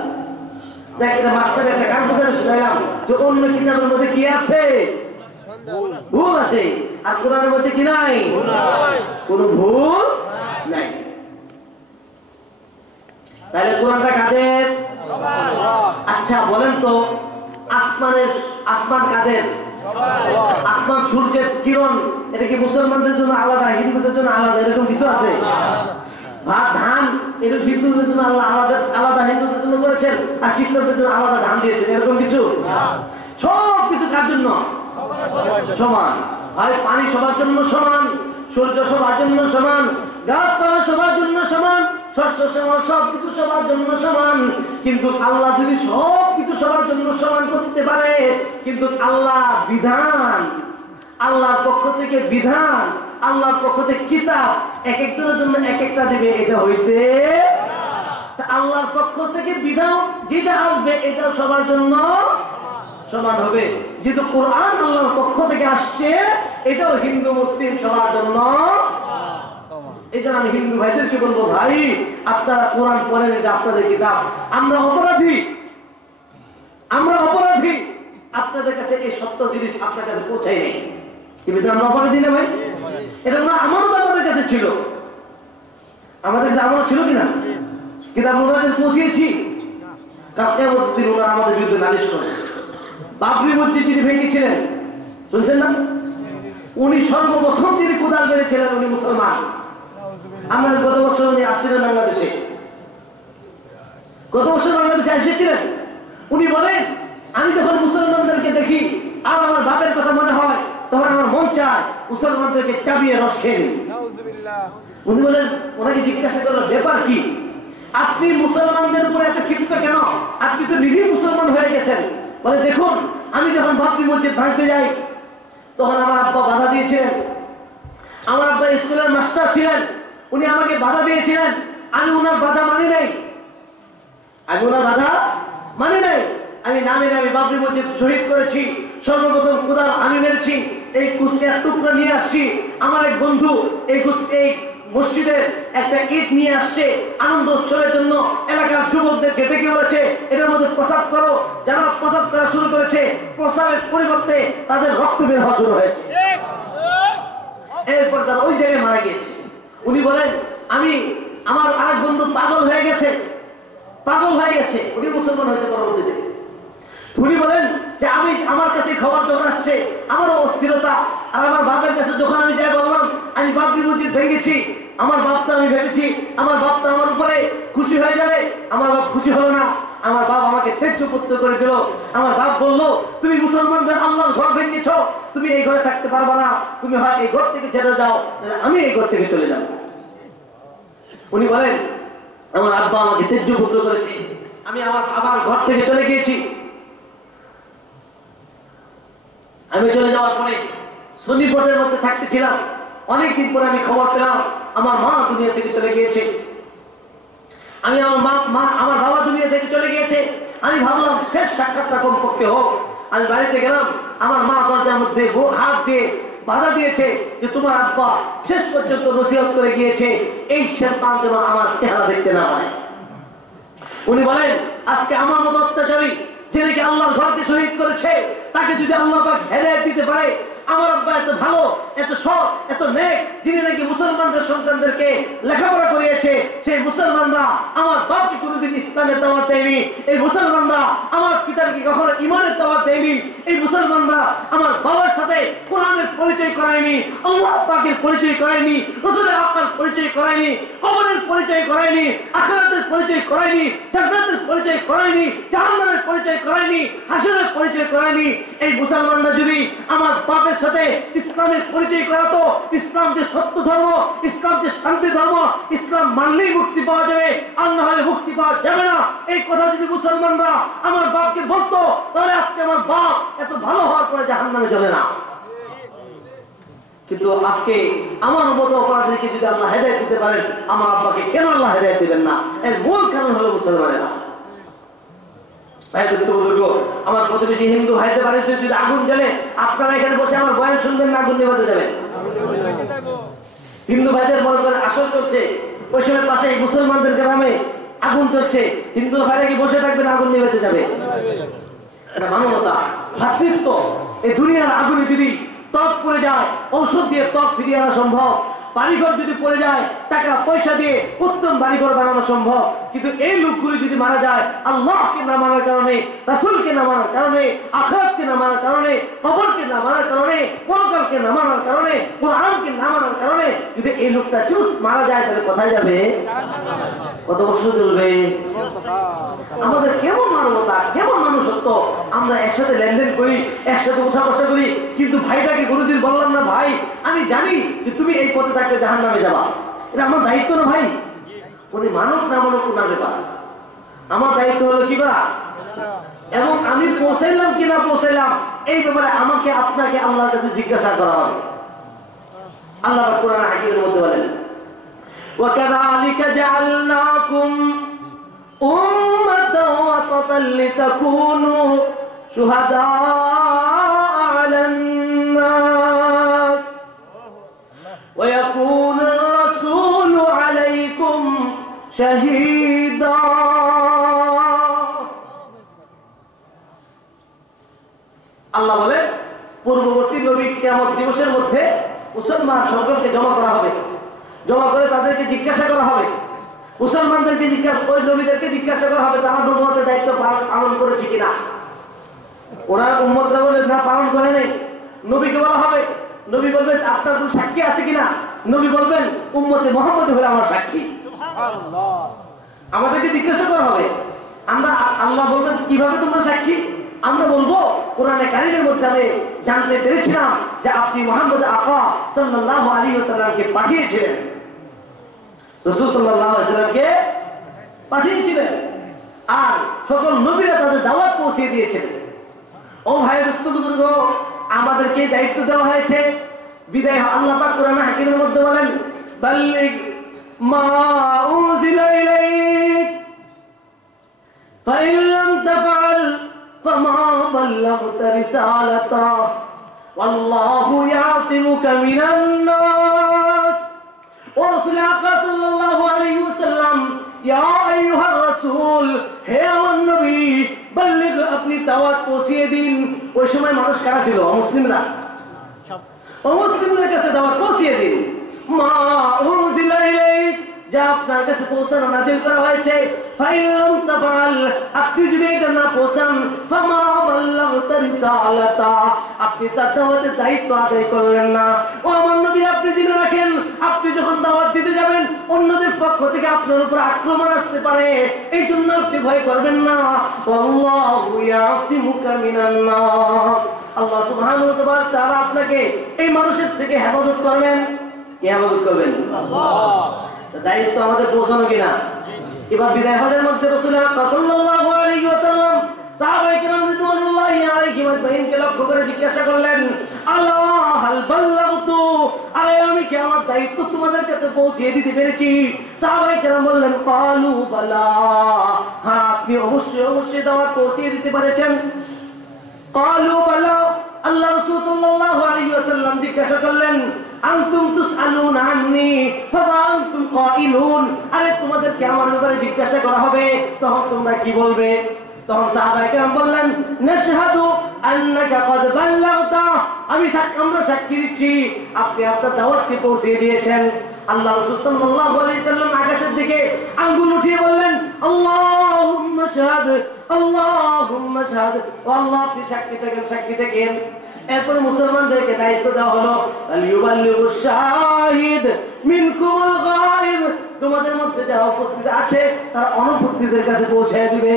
দেখ এটা মাস্টার একটা কাজ করে শুনাইলাম যে অন্য কিতাবের মধ্যে কি আছে, ভুল আছে, আর কোরআনের মধ্যে কি নাই, কোনো ভুল নাই। তাহলে কোরআনটা কাদের? আচ্ছা বলেন তো আসমান কাদের? আসমান সূর্যের কিরণ, এটা কি মুসলমানদের জন্য আলাদা, হিন্দুদের জন্য আলাদা, এরকম কিছু আছে? ভাত ধান এটা হিন্দুদের জন্য আল্লাহ আলাদা হিন্দুদের জন্য করেছেন, আর খ্রিস্টানদের জন্য আলাদা ধান দিয়েছেন, এরকম কিছু? সব কিছু কার জন্য সমান? ভাই পানি সবার জন্য সমান, সূর্য সবার জন্য সমান, গাছপালা সবার জন্য সমান, শস্য সমান, সবকিছু সবার জন্য সমান। কিন্তু আল্লাহ যদি সবকিছু সবার জন্য সমান করতে পারে, কিন্তু আল্লাহ বিধান, আল্লাহর পক্ষ থেকে বিধান, আল্লাহর পক্ষ থেকে কিতাব এক একজনের জন্য এক একটা দিবে, এটা হইতে আল্লাহর পক্ষ থেকে বিধান যেটা আসবে এটাও সবার জন্য সমান হবে। যেহেতু কোরআন আল্লাহর পক্ষ থেকে আসছে, এটাও হিন্দু মুসলিম সবার জন্য। এই জন্য আমি হিন্দু ভাইদেরকে বলবো, ভাই আপনারা কোরআন পড়েন, এটা আপনাদের কিতাব। আমরা অপরাধী, আমরা অপরাধী, আপনাদের কাছে এই সত্য জিনিস আপনার কাছে পৌঁছায় নেই। আমরা অপরাধী না ভাই? এটা আমারও তো আমাদের কাছে ছিল, আমাদের কাছে আমারও ছিল কিনা, কিন্তু আমরা ওনাদের পৌঁছিয়েছি। দিন ওনারা আমাদের বিরুদ্ধে নালিশ করে। বাবরি মসজিদ যিনি ভেঙেছিলেন শুনছেন না, উনি সর্বপ্রথম যিনি কোদাল মেরেছিলেন উনি মুসলমান। আমরা গত বছর উনি আসছিলেন বাংলাদেশে, গত বছর বাংলাদেশে এসেছিলেন। উনি বলেন আমি যখন মুসলমানদেরকে দেখি আর আমার বাপের কথা মনে হয়, তখন আমার মন চায় মুসলমানদেরকে চাবিয়ে রস খেয়ে নিই। উনি বলেন, ওনাকে জিজ্ঞাসা করলো ব্যাপার কি, আপনি মুসলমানদের উপরে এত ক্ষিপ্ত কেন, আপনি তো নিজেই মুসলমান হয়ে গেছেন। বলে দেখুন আমি যখন বাবরি মসজিদ ভাঙতে যাই তখন আমার আব্বা বাধা দিয়েছিলেন, আমার আব্বা স্কুলের মাস্টার ছিলেন, উনি আমাকে বাধা দিয়েছিলেন, আমি ওনার বাধা মানি নাই, আমি ওনার বাধা মানি নাই। আমি নামে নামে বাবরি মসজিদ শহীদ করেছি, সর্বপ্রথম কোদাল আমি মেরেছি, এই কুষ্টিয়ার টুকরা নিয়ে আসছি। আমার এক বন্ধু এই মসজিদের একটা ইট নিয়ে আসছে আনন্দ উৎসবের জন্য, এলাকার যুবকদেরকে ডেকে বলেছে এটার মধ্যে প্রসাদ করো। যারা প্রসাদ করা শুরু করেছে, প্রসাদের পরিবর্তে তাদের রক্ত বের হওয়া শুরু হয়েছে। এরপর তারা ওই জায়গায় মারা গিয়েছে। উনি বলেন আমার আরেক বন্ধু পাগল হয়ে গেছে, উনি মুসলমান হয়েছে পরবর্তীতে। উনি বলেন যে আমার কাছে খবর যখন আসছে আমারও অস্থিরতা, আর আমার বাপের কাছে যখন আমি যাই বললাম আমি বাবরি মসজিদ ভেঙেছি, আমার বাপটা আমি ভেবেছি আমার বাপটা আমার উপরে খুশি হয়ে যাবে, আমার বাপ খুশি হলো না। আমার বাপ আমাকে ত্যায্যপুত্র করে দিল। আমার বাপ বললো তুমি মুসলমানদের আল্লাহর ঘর ভেঙেছ, তুমি এই ঘরে থাকতে পারবা না, তুমি হয় এই ঘর থেকে ছেড়ে যাও, আমি এই ঘর থেকে চলে যাব। উনি বলেন আমার আব্বা আমাকে ত্যায্যপুত্র করেছে, আমি আমার আবার ঘর থেকে চলে গিয়েছি। আমি চলে যাওয়ার পরে শনিপথের মধ্যে থাকতেছিলাম, অনেকদিন পরে আমি খবর পেলাম আমার মা দুনিয়া থেকে চলে গিয়েছে, আমার বাবা দুনিয়া থেকে চলে গিয়েছে। আমি ভাবলাম শেষ সাক্ষাৎটা কমপক্ষে হোক। আমি বাড়িতে গেলাম, আমার মা দরজার মধ্যে হাত দিয়ে বাধা দিয়েছে যে তোমার আব্বা শেষ পর্যন্ত নসিহত করে গিয়েছে এই সন্তান যেন আমার চেহারা দেখতে না পায়। উনি বলেন আজকে আমার মতো অত্যাচারী যে নাকি আল্লাহর ঘরকে শহীদ করেছে, তাকে যদি আল্লাহ পাক হেদায়েত দিতে পারে, আমার আব্বা এত ভালো, এত সৎ, এত নেক, যিনি নাকি মুসলমানদের সন্তানদেরকে লেখাপড়া করিয়েছে, সেই মুসলমানরা আমার বাপকে কোনোদিন ইসলামের দাওয়াত দেয়নি, এই মুসলমানরা আমার পিতাকে কখনো ইমানের দাওয়াত দেয়নি, এই মুসলমানরা আমার বাবার সাথে কোরআনের পরিচয় করায়নি, আল্লাহ পাকের পরিচয় করায়নি, রাসূলের আকার পরিচয় করায়নি, কবরের পরিচয় করায়নি, আখিরাতের পরিচয় করায়নি, জান্নাতের পরিচয় করায়নি, জাহান্নামের পরিচয় করায়নি, হাসরের পরিচয় করায়নি। এই মুসলমানরা যদি আমার বাপের সাথে ইসলামের পরিচয় করাতো, ইসলাম যে সত্য ধর্ম, ইসলাম যে শান্তি ধর্ম, ইসলাম মানলেই মুক্তি পাওয়া যাবে, আর না হলে মুক্তি পাওয়া যাবে না, এই কথা যদি মুসলমানরা আমার বাপ বাপকে বলতো, তাহলে আজকে আমার বাপ এত ভালো হওয়ার পরে জাহান্নামে জ্বলে না। কিন্তু আজকে আমার মতো অপরাধীকে যদি আল্লাহ হেদায়েত দিতে পারেন, আমার আব্বাকে কেন আল্লাহ হেদায়েত দিবেন না? এর মূল কারণ হলো মুসলমানেরা। আমার প্রতিবেশী হিন্দু ভাইদের বাড়িতে যদি আগুন জ্বলে, আপনারা এখানে বসে আমার বয়ান শুনবেন না, আগুন নিভাতে যাবেন? হিন্দু ভাইদের মনে করেন আসর চলছে, ওই সময় পাশে মুসলমানদের গ্রামে আগুন চলছে, হিন্দু ভাইরা কি বসে থাকবেন, আগুন নিভাতে যাবে? এটা মানবতা, ভাতৃত্ব। এই দুনিয়ার আগুনে যদি ত্বক পড়ে যায়, ঔষধ দিয়ে ত্বক ফিরিয়ে আনা সম্ভব। বাড়িঘর যদি পড়ে যায়, টাকা পয়সা দিয়ে উত্তম বাড়িঘর বানানো সম্ভব। কিন্তু এই লোকগুলি যদি মারা যায় আল্লাহকে না মানার কারণে, রাসূলকে না মানার কারণে, আখিরাতকে না মানার কারণে, কবরকে না মানার কারণে, পরকালকে না মানার কারণে, কোরআনকে না মানার কারণে যদি এই লোকটা চুপ মারা যায়, তাহলে কোথায় যাবে? কত বছর চলবে? আমাদের কেমন মানবতা, কেমন মানুষত্ব! আমরা একসাথে লেনদেন করি, একসাথে উঠা বসা করি, কিন্তু ভাইটাকে কোনোদিন বললাম না, ভাই আমি জানি যে তুমি এই পথে থাকলে জাহান্নামে যাবা। এটা আমার দায়িত্ব না ভাই? উনি মানব না মানব কোন ব্যাপার, আমার দায়িত্ব হলো কি করা, এবং আমি পৌঁছাইলাম কিনা পৌঁছাইলাম এই ব্যাপারে আমাকে আপনাকে আল্লাহর কাছে জিজ্ঞাসা করা হবে। আল্লাহ কোরআন হাকিমের মধ্যে বলেন, وَكَذَلِكَ جَعَلْنَاكُمْ أُمَّةً وَسَطًا لِتَكُونُوا شُهَدَاءَ عَلَى النَّاسِ وَيَكُونَ الرَّسُولُ عَلَيْكُمْ شَهِيدًا। আল্লাহ বলে, পূর্ববর্তী নবী কিয়ামত দিবসের মধ্যে মুসলমান সকলকে জমা করা হবে, জমা করে তাদেরকে জিজ্ঞাসা করা হবে, মুসলমানদেরকে ওই নবীদেরকে জিজ্ঞাসা করা হবে তারা নবুয়তের দায়িত্ব পালন করেছে কিনা। ওরা উম্মতরা বলে না, পালন করে নাই। নবীকে বলা হবে, নবী বলবেন আপনার কোন সাক্ষী আছে কিনা? নবী বলবেন উম্মতে মুহাম্মদ হলো আমার সাক্ষী। আমাদেরকে জিজ্ঞাসা করা হবে, আমরা আল্লাহ বলবেন কিভাবে তোমরা সাক্ষী? আমরা বলবো কোরআনে কারীমের মধ্যে আমি জানতে পেরেছিলাম যে আপনি মুহাম্মদ আকা সাল্লাল্লাহু আলাইহি ওয়াসাল্লামকে পাঠিয়েছিলেন, রাসূল সাল্লাল্লাহু আলাইহি ওয়াসাল্লামকে পাঠিয়েছিলেন, আর সকল নবীরা তাদের দাওয়াত পৌঁছে দিয়েছিলেন। ও ভাই দোস্ত বুজুর্গ, আমাদেরকে দায়িত্ব দেওয়া হয়েছে। বিদায় আল্লাহ পাক কোরআনে হাকিমের মধ্যে বলেন, বাল্লিগ মা উনজিলা ইলাইক ফাইন লাম তাফআল ফামা বাল্লাগতা রিসালাতা ওয়াল্লাহু ইয়াসিমুকা মিনান নাস। ও রাসূল আকরাম সাল্লাল্লাহু আলাইহি ওয়াসাল্লাম, ইয়া আইয়ুহার রাসূল, হে আমার নবী, বাল্লিগ, আপনি দাওয়াত পৌঁছিয়ে দিন। ওই সময় মানুষ কারা ছিল? অমুসলিমরা। অমুসলিমদের কাছে দাওয়াত পৌঁছিয়ে দিন। মা উনজিলা ইলাইক, যা আপনার কাছে পৌঁছানো নাযিল করা হয়েছে, ফাইন লাম তাফআল, আপনি যদি এটা না পৌঁছান, ফামা বাল্লাগতা রিসালাতা, আপনি তার দাওয়াতের দায়িত্ব আদায় করলেন না। ও আমার নবী, আপনি জেনে রাখেন, আপনি যখন দাওয়াত দিতে যাবেন অন্যদের পক্ষ থেকে আপনার উপর আক্রমণ আসতে পারে, এই জন্য আপনি ভয় করবেন না। আল্লাহু ইয়াসিমুকা মিনান নাস, আল্লাহ সুবহানাহু ওয়া তাআলা আপনাকে এই মানুষের থেকে হেফাজত করবেন। কে হেফাজত করবেন? আল্লাহ। দায়িত্ব আমাদের পৌঁছানো কিনা? এবার বিদায় হজের মধ্যে রাসূল সাল্লাল্লাহু আলাইহি ওয়াসাল্লাম সাহাবায়ে কেরাম রিদওয়ানুল্লাহি আলাইহিম আজমাইনকে লক্ষ্য করে জিজ্ঞাসা করলেন, আল্লাহ হাল বাল্লাগতু, আরে আমি কি আমার দায়িত্ব তোমাদের কাছে পৌঁছে দিতে পেরেছি? সাহাবায়ে কেরাম বললেন, ক্বালু বালা, হ্যাঁ আপনি অবশ্যই দাওয়াত পৌঁছে দিতে পেরেছেন। ক্বালু বালা, আল্লাহ রাসূল সাল্লাল্লাহু আলাইহি ওয়াসাল্লাম জিজ্ঞাসা করলেন, আনতুম তুসআলুনা আন্নী ফামা আনতুম কাইলুন, আরে তোমাদেরকে আমার ব্যাপারে জিজ্ঞাসা করা হবে, তখন তোমরা কি বলবে? তখন সাহাবায়ে কেরাম বললেন, নাশহাদু আন্নাকা ক্বাদ বাল্লাগতা, আমরা সাক্ষী দিচ্ছি আপনি আপনার দাওয়াতকে পৌঁছে দিয়েছেন। আল্লাহ রাসূল সাল্লাল্লাহু আলাইহি ওয়াসাল্লাম আকাশের দিকে আঙ্গুল উঠিয়ে বললেন, আল্লাহুম্মা শাহাদ, আল্লাহুম্মা শাহাদ, ও আল্লাহ আপনি সাক্ষী থাকেন, সাক্ষী থাকেন। এরপর মুসলমানদেরকে দায়িত্ব দেওয়া হলো, আল-ইউবাল্লিগুশ শাহিদ মিনকুমুল গায়ব, তোমাদের মধ্যে যারা উপস্থিত আছে তারা অনুপস্থিতদের কাছে পৌঁছে দিবে।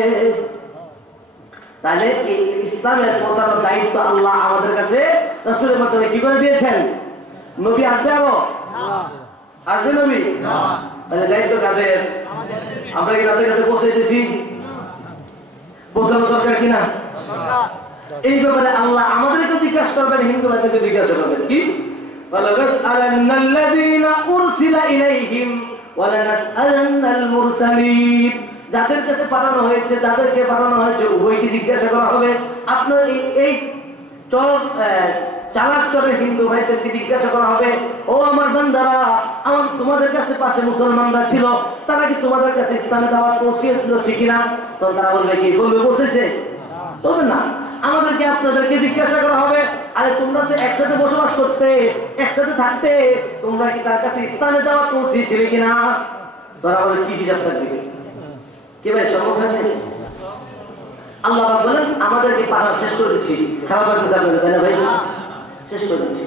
তাহলে এই ইসলামের পৌঁছানোর দায়িত্ব আল্লাহ আমাদের কাছে রাসূলের মাধ্যমে কি করে দিয়েছেন? নবী আসবে, আরো আসবে নবী, তাহলে দায়িত্ব কাদের? আমরা কি তাদের কাছে পৌঁছাইতেছি? পৌঁছানো দরকার কিনা? এই ব্যাপারে আল্লাহ আমাদেরকে জিজ্ঞাসা করবেন, হিন্দু ভাইদেরকে জিজ্ঞাসা করবেন কি? যাদের কাছে পাঠানো হয়েছে, যাদেরকে পাঠানো হয়েছে, উভয়কে জিজ্ঞাসা করা হবে। আপনার এই চালাক চরের হিন্দু ভাইদেরকে জিজ্ঞাসা করা হবে, ও আমার বান্দারা, তোমাদের কাছে পাশে মুসলমানরা ছিল, তারা কি তোমাদের কাছে ইসলামে দাওয়াত পৌঁছিয়েছিল কিনা? তখন তারা বলবে কি? বলবে পৌঁছেছে। তবে না, আমাদেরকে আপনাদেরকে জিজ্ঞাসা করা হবে, আরে তোমরা তো একসাথে বসবাস করতে, একসাথে থাকতে, তোমরা কি তার কাছে ইসলামে দাওয়াত পৌঁছিয়েছিলে কিনা? তারা আমাদের কি হিসাব থাকবে? কি ভাই সমস্যা আছে? আল্লাহ পাক বলেন আমাদেরকে পাঠানো শেষ করে দিচ্ছি। খারাপ লাগতেছে আপনাদের, তাই না ভাই? শেষ করে দিচ্ছি।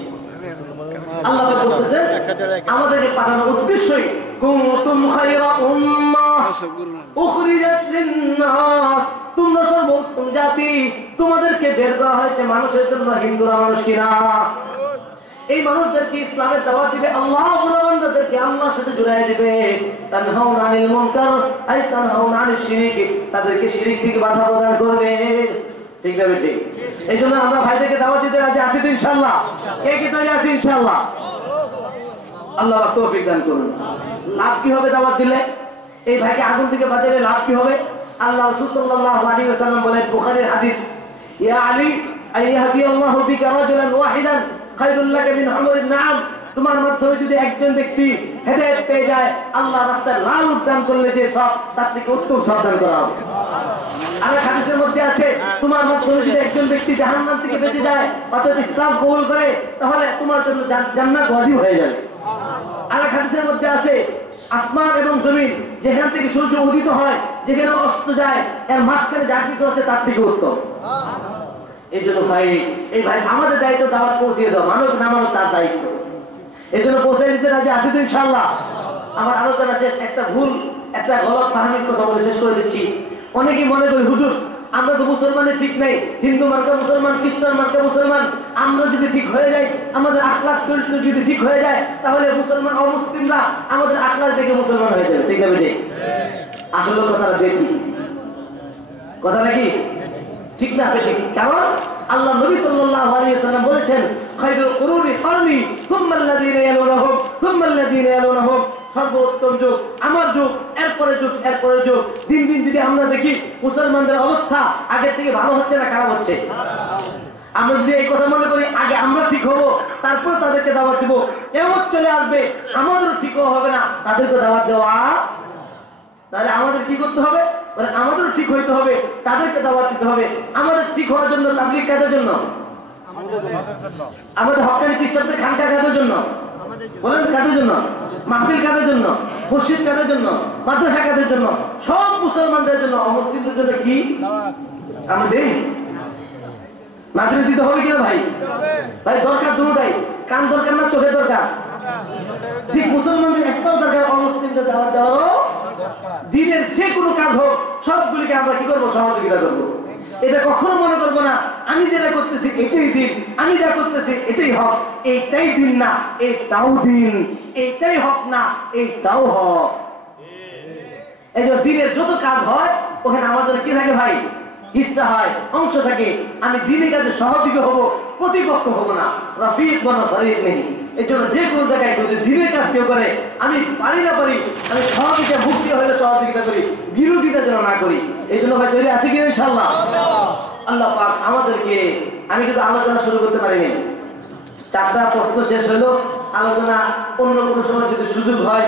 আল্লাহ পাক বলতেছেন আমাদেরকে পাঠানোর উদ্দেশ্যই কুনতুম খায়রা উম্মাহ উখরিজাত লিন-নাস, তোমরা সর্বোত্তম জাতি, তোমাদেরকে বের করা হয়েছে মানুষের জন্য। হিন্দুরা মানুষ কিনা? এই মানুষদেরকে ইসলামের দাওয়াত দিবে, আল্লাহ বান্দাদেরকে আল্লাহর সাথে জুড়ায় দিবে। তানহাউনা আনিল মুনকার আই তানহাউনা আনিশ শিরক, তাদেরকে শিরক থেকে বাধা প্রদান করবে। ঠিক না বেটি? এইজন্য আমরা ভাইদেরকে দাওয়াত দিতে রাজি আছি তো ইনশাআল্লাহ? কে কি তৈরি আছি ইনশাআল্লাহ? আল্লাহ পাক তৌফিক দান করুন। লাভ কি হবে দাওয়াত দিলে? এই ভাইকে আগুন থেকে বাঁচালে লাভ কি হবে? আল্লাহ রাসূল সাল্লাল্লাহু আলাইহি ওয়াসাল্লাম বলেন, বুখারীর হাদিস, ইয়া আলী আইয়াহদি আল্লাহু বিকা রাজুলান ওয়াহিদান খায়রুল লাকা মিন হুমুরিন নাআম, তোমার মাধ্যমে যদি একজন ব্যক্তি হেদায়েত পেয়ে যায়, আল্লাহ রাস্তায় লাল উদ্যান করলে যে সব, তার থেকে উত্তম সব দান করা হবে। আর হাদিসের মধ্যে আছে, তোমার মাধ্যমে যদি একজন ব্যক্তি জাহান্নাম থেকে বেঁচে যায়, অর্থাৎ ইসলাম কবুল করে, তাহলে তোমার জন্য জান্নাত ওয়াজিব হয়ে যাবে। আর হাদিসের মধ্যে আছে, আসমান এবং জমিন, যেখান থেকে সূর্য উদিত হয়, যেখানে অস্ত যায়, এর মাঝখানে যা কিছু আছে তার থেকে উত্তম। এই জন্য ভাই, এই ভাই আমাদের দায়িত্ব দাওয়াত পৌঁছিয়ে দাও, মানুষ না মানুষ তার দায়িত্ব। এই জন্য পৌঁছাই দিতে রাজি আছি তো ইনশাআল্লাহ? আমার আলোচনা শেষ, একটা ভুল, একটা গলত ফাহমির কথা বলে শেষ করে দিচ্ছি। অনেকেই মনে করি, হুজুর আমরা তো মুসলমানের ঠিক নেই, হিন্দু মার্কা মুসলমান, খ্রিস্টান মার্কা মুসলমান, আমরা যদি ঠিক হয়ে যাই, আমাদের আখলাক চরিত্র যদি ঠিক হয়ে যায়, তাহলে মুসলমান অমুসলিমরা আমাদের আখলাক দেখে মুসলমান হয়ে যাবে। ঠিক না বেটি? আসলে কথাটা বেটি, কথা নাকি ঠিক না বেটি? কারণ আল্লাহ নবী সাল্লাল্লাহু আলাইহি ওয়াসাল্লাম বলেছেন, খায়রুল কুরুনি কারনি সুম্মাল্লাযীনা ইয়ালুনাহুম সুম্মাল্লাযীনা ইয়ালুনাহুম, সর্বোত্তম যুগ আমার যুগ, এরপরে যুগ, এরপরে যুগ। দিন দিন যদি আমরা দেখি মুসলমানদের অবস্থা আগের থেকে ভালো হচ্ছে না খারাপ হচ্ছে? আমরা যদি এই কথা মনে করি আগে আমরা ঠিক হবো, তারপর তাদেরকে দাওয়াত দিব, এমন চলে আসবে আমাদেরও ঠিক হবে না তাদেরকে দাওয়াত দেওয়া। তাহলে আমাদের কি করতে হবে? আমাদেরও ঠিক হইতে হবে, তাদেরকে দাওয়াত দিতে হবে। আমাদের ঠিক হওয়ার জন্য তাবলীগ কাদের জন্য? আমাদের হক্কানি পীর সাহেবদের খানকা কাদের জন্য? বলেন কাদের জন্য? মাহফিল কাদের জন্য? মসজিদ কাদের জন্য? মাদ্রাসা কাদের জন্য? সব মুসলমানদের জন্য। অমুসলিমদের জন্য কি আমরা দেই? নাজরে দিতে হবে কিনা ভাই? ভাই দরকার দুটোটাই, কান দরকার না চোখের দরকার? ঠিক মুসলমানদের একটাও দরকার, অমুসলিমদের দাওয়াত দেওয়ারও। দিনের যে কোনো কাজ হোক সবগুলিকে আমরা কি করবো? সহযোগিতা করবো। এটা কখনো মনে করবো না আমি যেটা করতেছি এটাই দিন, আমি যা করতেছি এটাই হক। এইটাই দিন না, এইটাও দিন। এইটাই হক না, এইটাও হক। এই যে দিনের যত কাজ হয় ওখানে আমাদের কি থাকে ভাই? ইচ্ছা হয়, অংশ থাকে। আমি দিনের কাজে সহযোগী হব, প্রতিপক্ষ হব না। রফিক বনা ফরিক নেই। এই জন্য যে কোনো জায়গায় যদি দিনের কাজ কেউ করে, আমি পারি না পারি, আমি সহযোগিতা মুক্তি হলে সহযোগিতা করি, বিরোধিতা যেন না করি। এই জন্য ভাই তৈরি আছে কি ইনশাআল্লাহ? আল্লাহ পাক আমাদেরকে, আমি কিন্তু আলোচনা শুরু করতে পারিনি, 4টা প্রশ্ন শেষ হলো। আলোচনা অন্য কোনো সময় যদি সুযোগ হয়,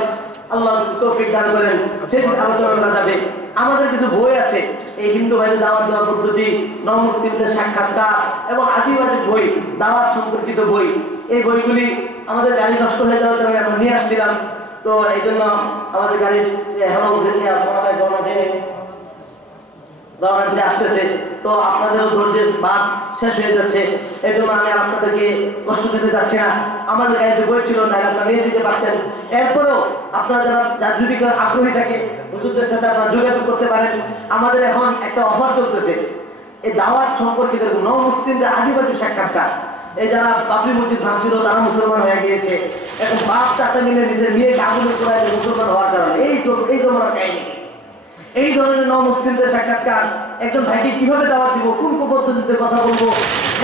আল্লাহ যদি তৌফিক দান করেন, সেদিন আলোচনা করা যাবে। আমাদের কিছু বই আছে, এই হিন্দু ভাইদের দাওয়াত দেওয়ার পদ্ধতি, নমুসলিমদের সাক্ষাৎকার এবং আজিব আজিব বই, দাওয়াত সম্পর্কিত বই। এই বইগুলি আমাদের গাড়ি নষ্ট হয়ে যাওয়ার কারণে আমরা নিয়ে আসছিলাম। তো এই জন্য আমাদের গাড়ির রওনা দিতে আসতেছে, তো আপনাদেরও ধৈর্যের বাদ শেষ হয়ে যাচ্ছে। এই জন্য আমি আপনাদেরকে কষ্ট দিতে যাচ্ছি না। আমাদের গাড়িতে বই ছিল না, আপনারা নিয়ে দিতে পারতেন। এরপরেও আপনারা যারা যদি আগ্রহী থাকে, হুজুরদের সাথে আপনারা যোগাযোগ করতে পারেন। আমাদের এখন একটা অফার চলতেছে, এই দাওয়াত সম্পর্কিত নমুসলিমদের আজিব আজিব সাক্ষাৎকার। এই যারা বাবরি মসজিদ ভাঙছিল তারা মুসলমান হয়ে গিয়েছে, এখন বাপ চাচা মিলে নিজের মেয়েকে আগুনে পোড়ায় মুসলমান হওয়ার কারণে এই জমানার কাহিনী। এই ধরনের নমুসলিমদের সাক্ষাৎকার একজন ভাইকে কিভাবে দাওয়াত দিব, কোন পদ্ধতিতে কথা বলবো,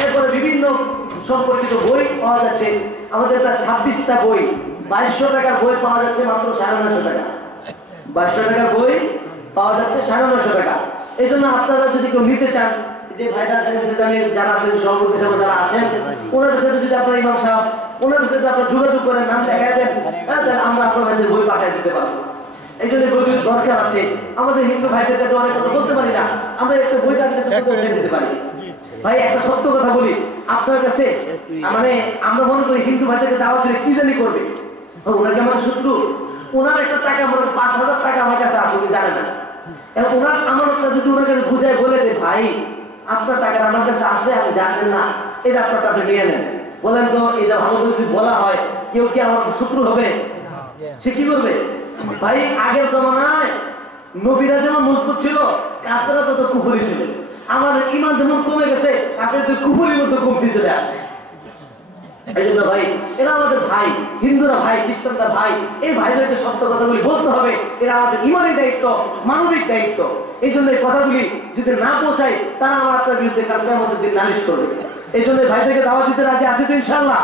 এরপরে বিভিন্ন সম্পর্কিত বই পাওয়া যাচ্ছে। আমাদের প্রায় 26টা বই, 2200 টাকার বই পাওয়া যাচ্ছে মাত্র 950 টাকা। 2200 টাকার বই পাওয়া যাচ্ছে 950 টাকা। এই জন্য আপনারা যদি কেউ নিতে চান, যে ভাইরা যারা আছেন, সভাপতি হিসেবে যারা আছেন, ওনাদের সাথে যদি আপনার ইমাম সাহেব, ওনাদের সাথে আপনার যোগাযোগ করেন, নাম লেখাই দেন, তাহলে আমরা আপনার ভাইদের বই পাঠিয়ে দিতে পারবো। এই জন্য বইগুলি দরকার আছে। আমাদের হিন্দু ভাইদের কাছে অনেক কথা বলতে পারি না, আমরা একটা বই তার কাছে পৌঁছে দিতে পারি। ভাই একটা সত্য কথা বলি আপনার কাছে, মানে আমরা মনে করি হিন্দু ভাইদেরকে দাওয়াত দিলে কি জানি করবে, ওনাকে আমাদের শত্রু। ওনার একটা টাকা, মনে 5000 টাকা আমার কাছে আছে, উনি জানে না। ওনার আমারটা যদি ওনার কাছে বুঝাই বলে দেয়, ভাই আপনার টাকা আমার কাছে আছে, আপনি জানেন না, এটা আপনারটা আপনি নিয়ে নেন, বলেন তো এটা ভালো করে যদি বলা হয়, কেউ কি আমার শত্রু হবে? সে কি করবে? ভাই আগের জমানায় নবীরা যেমন মজবুত ছিল, কাফেররা তত কুফরি ছিল। আমাদের ঈমান যেমন কমে গেছে, কাফেরদের কুফরির মধ্যে কমতি চলে আসছে। এই জন্য ভাই, এরা আমাদের ভাই, হিন্দুরা ভাই, খ্রিস্টানরা ভাই, এই ভাইদেরকে সত্য কথাগুলি বলতে হবে। এরা আমাদের ঈমানি দায়িত্ব, মানবিক দায়িত্ব। এই জন্য এই কথাগুলি যদি না পৌঁছায়, তারা আমার আপনার বিরুদ্ধে কালকে আমাদের দিন নালিশ করবে। এই জন্য ভাইদেরকে দাওয়াত দিতে রাজি আছে তো ইনশাআল্লাহ?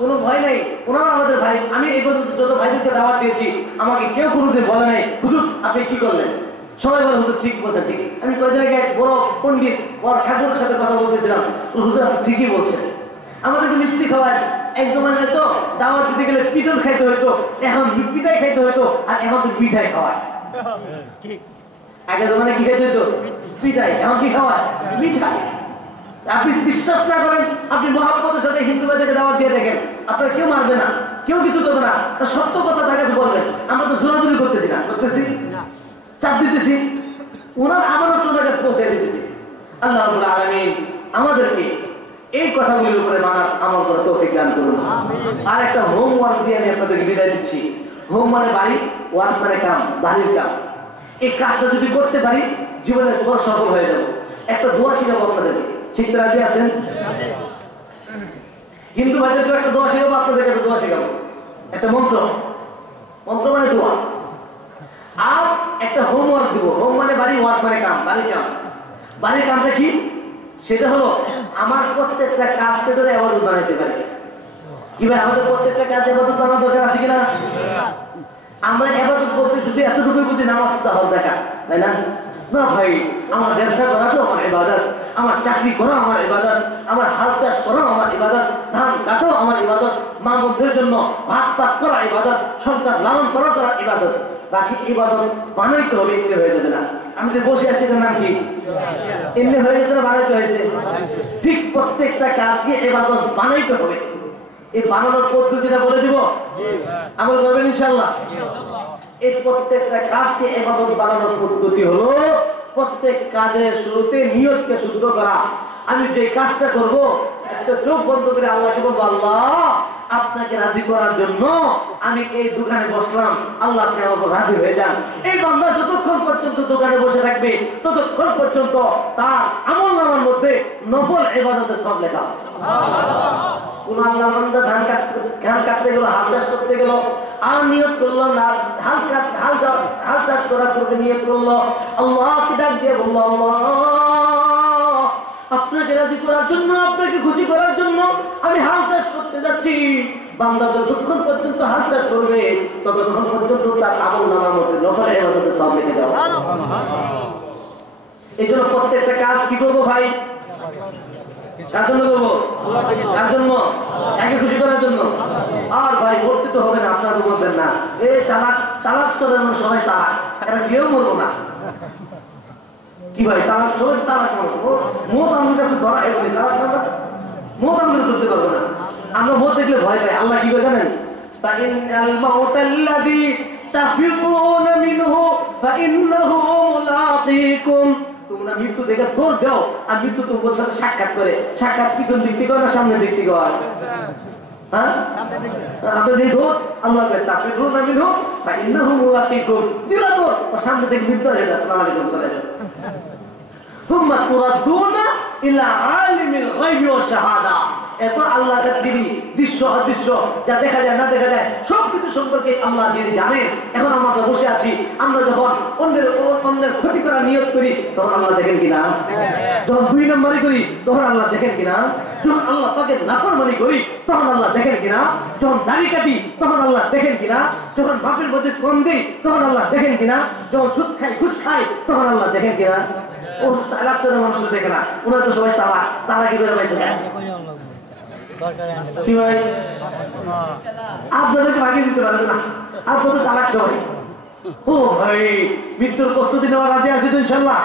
কোনো ভয় নেই, ওনারা আমাদের ভাই। আমি এই পর্যন্ত যত ভাইদেরকে দাওয়াত দিয়েছি, আমাকে কেউ কোনোদিন বলে নাই হুজুর আপনি কি করলেন। সবাই বলে হুজুর ঠিক বলছেন, ঠিক। আমি কয়েকদিন আগে এক বড় পণ্ডিত, বড় ঠাকুরের সাথে কথা বলতেছিলাম, হুজুর আপনি ঠিকই বলছেন। আমাদেরকে মিষ্টি খাওয়ায়, এক জমানায় তো দাওয়াত দিতে গেলে পিটন খাইতে হইতো, এখন পিঠাই খাইতে হইতো, আর এখন তো পিঠাই খাওয়ায়। আগে জমানায় কি খাইতে হইতো? পিঠাই। এখন কি খাওয়ায়? পিঠাই। আপনি বিশ্বাস না করেন, আপনি মহাব্বতের সাথে হিন্দু ভাইদেরকে দাওয়াত দিয়ে দেখেন, আপনার কেউ মারবে না, কেউ কিছু করবে না। সত্য কথা তার কাছে বলবেন। আমরা তো জোরাজুরি করতেছি না, করতেছি চাপ দিতেছি, ওনার আমানত ওনার কাছে পৌঁছে দিতেছি। আল্লাহ রাব্বুল আলামিন আমাদেরকে এই কথাগুলির উপরে মানার আমল করার তৌফিক দান করুন। আর একটা হোমওয়ার্ক দিয়ে আমি আপনাদেরকে বিদায় দিচ্ছি। হোম মানে বাড়ি, ওয়ার্ক মানে কাম, বাড়ির কাম। এই কাজটা যদি করতে পারি, জীবনের বড় সফল হয়ে যাব। একটা দোয়া শিখাবো আপনাদেরকে, শিখতে রাজি আছেন? হিন্দু ভাইদেরকে একটা দোয়া শেখাবো, আপনাদেরকে একটা দোয়া শেখাবো, একটা মন্ত্র। মন্ত্র মানে দোয়া। আর একটা হোমওয়ার্ক দিব। হোম মানে বাড়ি, ওয়ার্ক মানে কাম, বাড়ির কাম। বাড়ির কামটা কি? সেটা হলো আমার প্রত্যেকটা কাজকে ধরে ইবাদত বানাইতে পারি। কি ভাই, আমাদের প্রত্যেকটা কাজ ইবাদত বানানোর দরকার আছে কিনা? আমরা ইবাদত করতে শুধু এতটুকুই বুঝি, নামাজ হজ যাকাত, তাই না? না ভাই, আমার ব্যবসা করাটাও আমার ইবাদত, আমার চাকরি করা আমার ইবাদত, আমার হাল চাষ করা আমার ইবাদত, ধান কাটো আমার ইবাদত, মা বোনদের জন্য ভাত পাক করা ইবাদত, সন্তান লালন পালন করা ইবাদত। বাকি ইবাদত বানাইতে হবে, এমনি হয়ে যাবে না। আমি যে বসে আছি এটার নাম কি? এমনি হয়ে গেছে না বানাইতে হয়েছে? ঠিক প্রত্যেকটা কাজকে ইবাদত বানাইতে হবে। এই বানানোর পদ্ধতিটা বলে দিব, আমল করবেন ইনশাআল্লাহ। এই প্রত্যেকটা কাজকে ইবাদত বানানোর পদ্ধতি হলো প্রত্যেক কাজের শুরুতে নিয়তকে শুদ্ধ করা। আমি যে কাজটা করব, একটা চোখ বন্ধ করে আল্লাহকে বলবো, আল্লাহ আপনাকে রাজি করার জন্য আমি এই দোকানে বসলাম, আল্লাহ আপনি আমার রাজি হয়ে যান। এই বান্দা যতক্ষণ পর্যন্ত দোকানে বসে থাকবে, ততক্ষণ পর্যন্ত তার আমলনামার মধ্যে নফল ইবাদতের সব লেখা। কোন আল্লাহ বান্দা ধান কাটতে গেল, হাল চাষ করতে গেল, আর নিয়ত করলো না, হাল চাষ করার পূর্বে নিয়ত করলো, আল্লাহকে ডাক দিয়ে বললো, আল্লাহ আপনাকে রাজি করার জন্য, আপনাকে খুশি করার জন্য আমি হাল চাষ করতে যাচ্ছি। বান্দা যতক্ষণ পর্যন্ত হাল চাষ করবে, ততক্ষণ পর্যন্ত তার আমলনামার মধ্যে নফল ইবাদতের সব লিখে দেওয়া। এই জন্য প্রত্যেকটা কাজ কি করবো ভাই? কার জন্য করবো? কার জন্য? একে খুশি করার জন্য। আর ভাই মরতে তো হবে না, আপনারা তো বলবেন না এই চালাক চালাক চলে, সবাই চালাক, এরা কেউ মরবো না। কি ভাই চালাক, সবাই চালাক মানুষ। মত আমাদের কাছে ধরা এগুলি চালাক, মত আমাদের ধরতে পারবো না। আমরা মত দেখলে ভয় পাই। আল্লাহ কি করে জানেন? ফাইনাল মাউতাল্লাযী তাফিরুনা মিনহু ফাইন্নাহু মুলাকীকুম। তোমরা মৃত্যু দেখে দৌড় দাও, আর মৃত্যু তোমার সাথে সাক্ষাৎ করে। সাক্ষাৎ পিছন দিক থেকে না সামনের দিক থেকে হয়? হ্যাঁ, আপনি দেখো আল্লাহ তাফিরুনা মিনহু ফাইন্নাহু মুলাকীকুম, দিলা দৌড়, সামনে থেকে মৃত্যু আসে, আসসালামু আলাইকুম চলে যাবে। ثم تردون الى عالم الغيب والشهاده। এরপর আল্লাহ যিনি দৃশ্য অদৃশ্য যা দেখা যায় না দেখা যায় সবকিছু সম্পর্কে আল্লাহ যিনি জানেন। এখন আমরা বসে আছি, আমরা যখন অন্যের ক্ষতি করার নিয়ত করি তখন আল্লাহ দেখেন কিনা? যখন 2 নম্বরে করি তখন আল্লাহ দেখেন কিনা? যখন আল্লাহ পাকের নাফরমানি করি তখন আল্লাহ দেখেন কিনা? যখন দাড়ি কাটি তখন আল্লাহ দেখেন কিনা? যখন বাপের মধ্যে কম দেই তখন আল্লাহ দেখেন কিনা? যখন সুদ খাই ঘুষ খাই তখন আল্লাহ দেখেন কিনা? ও চালাক মানুষ দেখে না, ওনারা তো সবাই চালাক, চালাকি করে পাইছে না। কি ভাই আপনাদেরকে ভাগিয়ে দিতে পারবে না, আপনাদের চালাক সবাই। ও ভাই মৃত্যুর প্রস্তুতি নেওয়ার রাজি আছি তো ইনশাল্লাহ।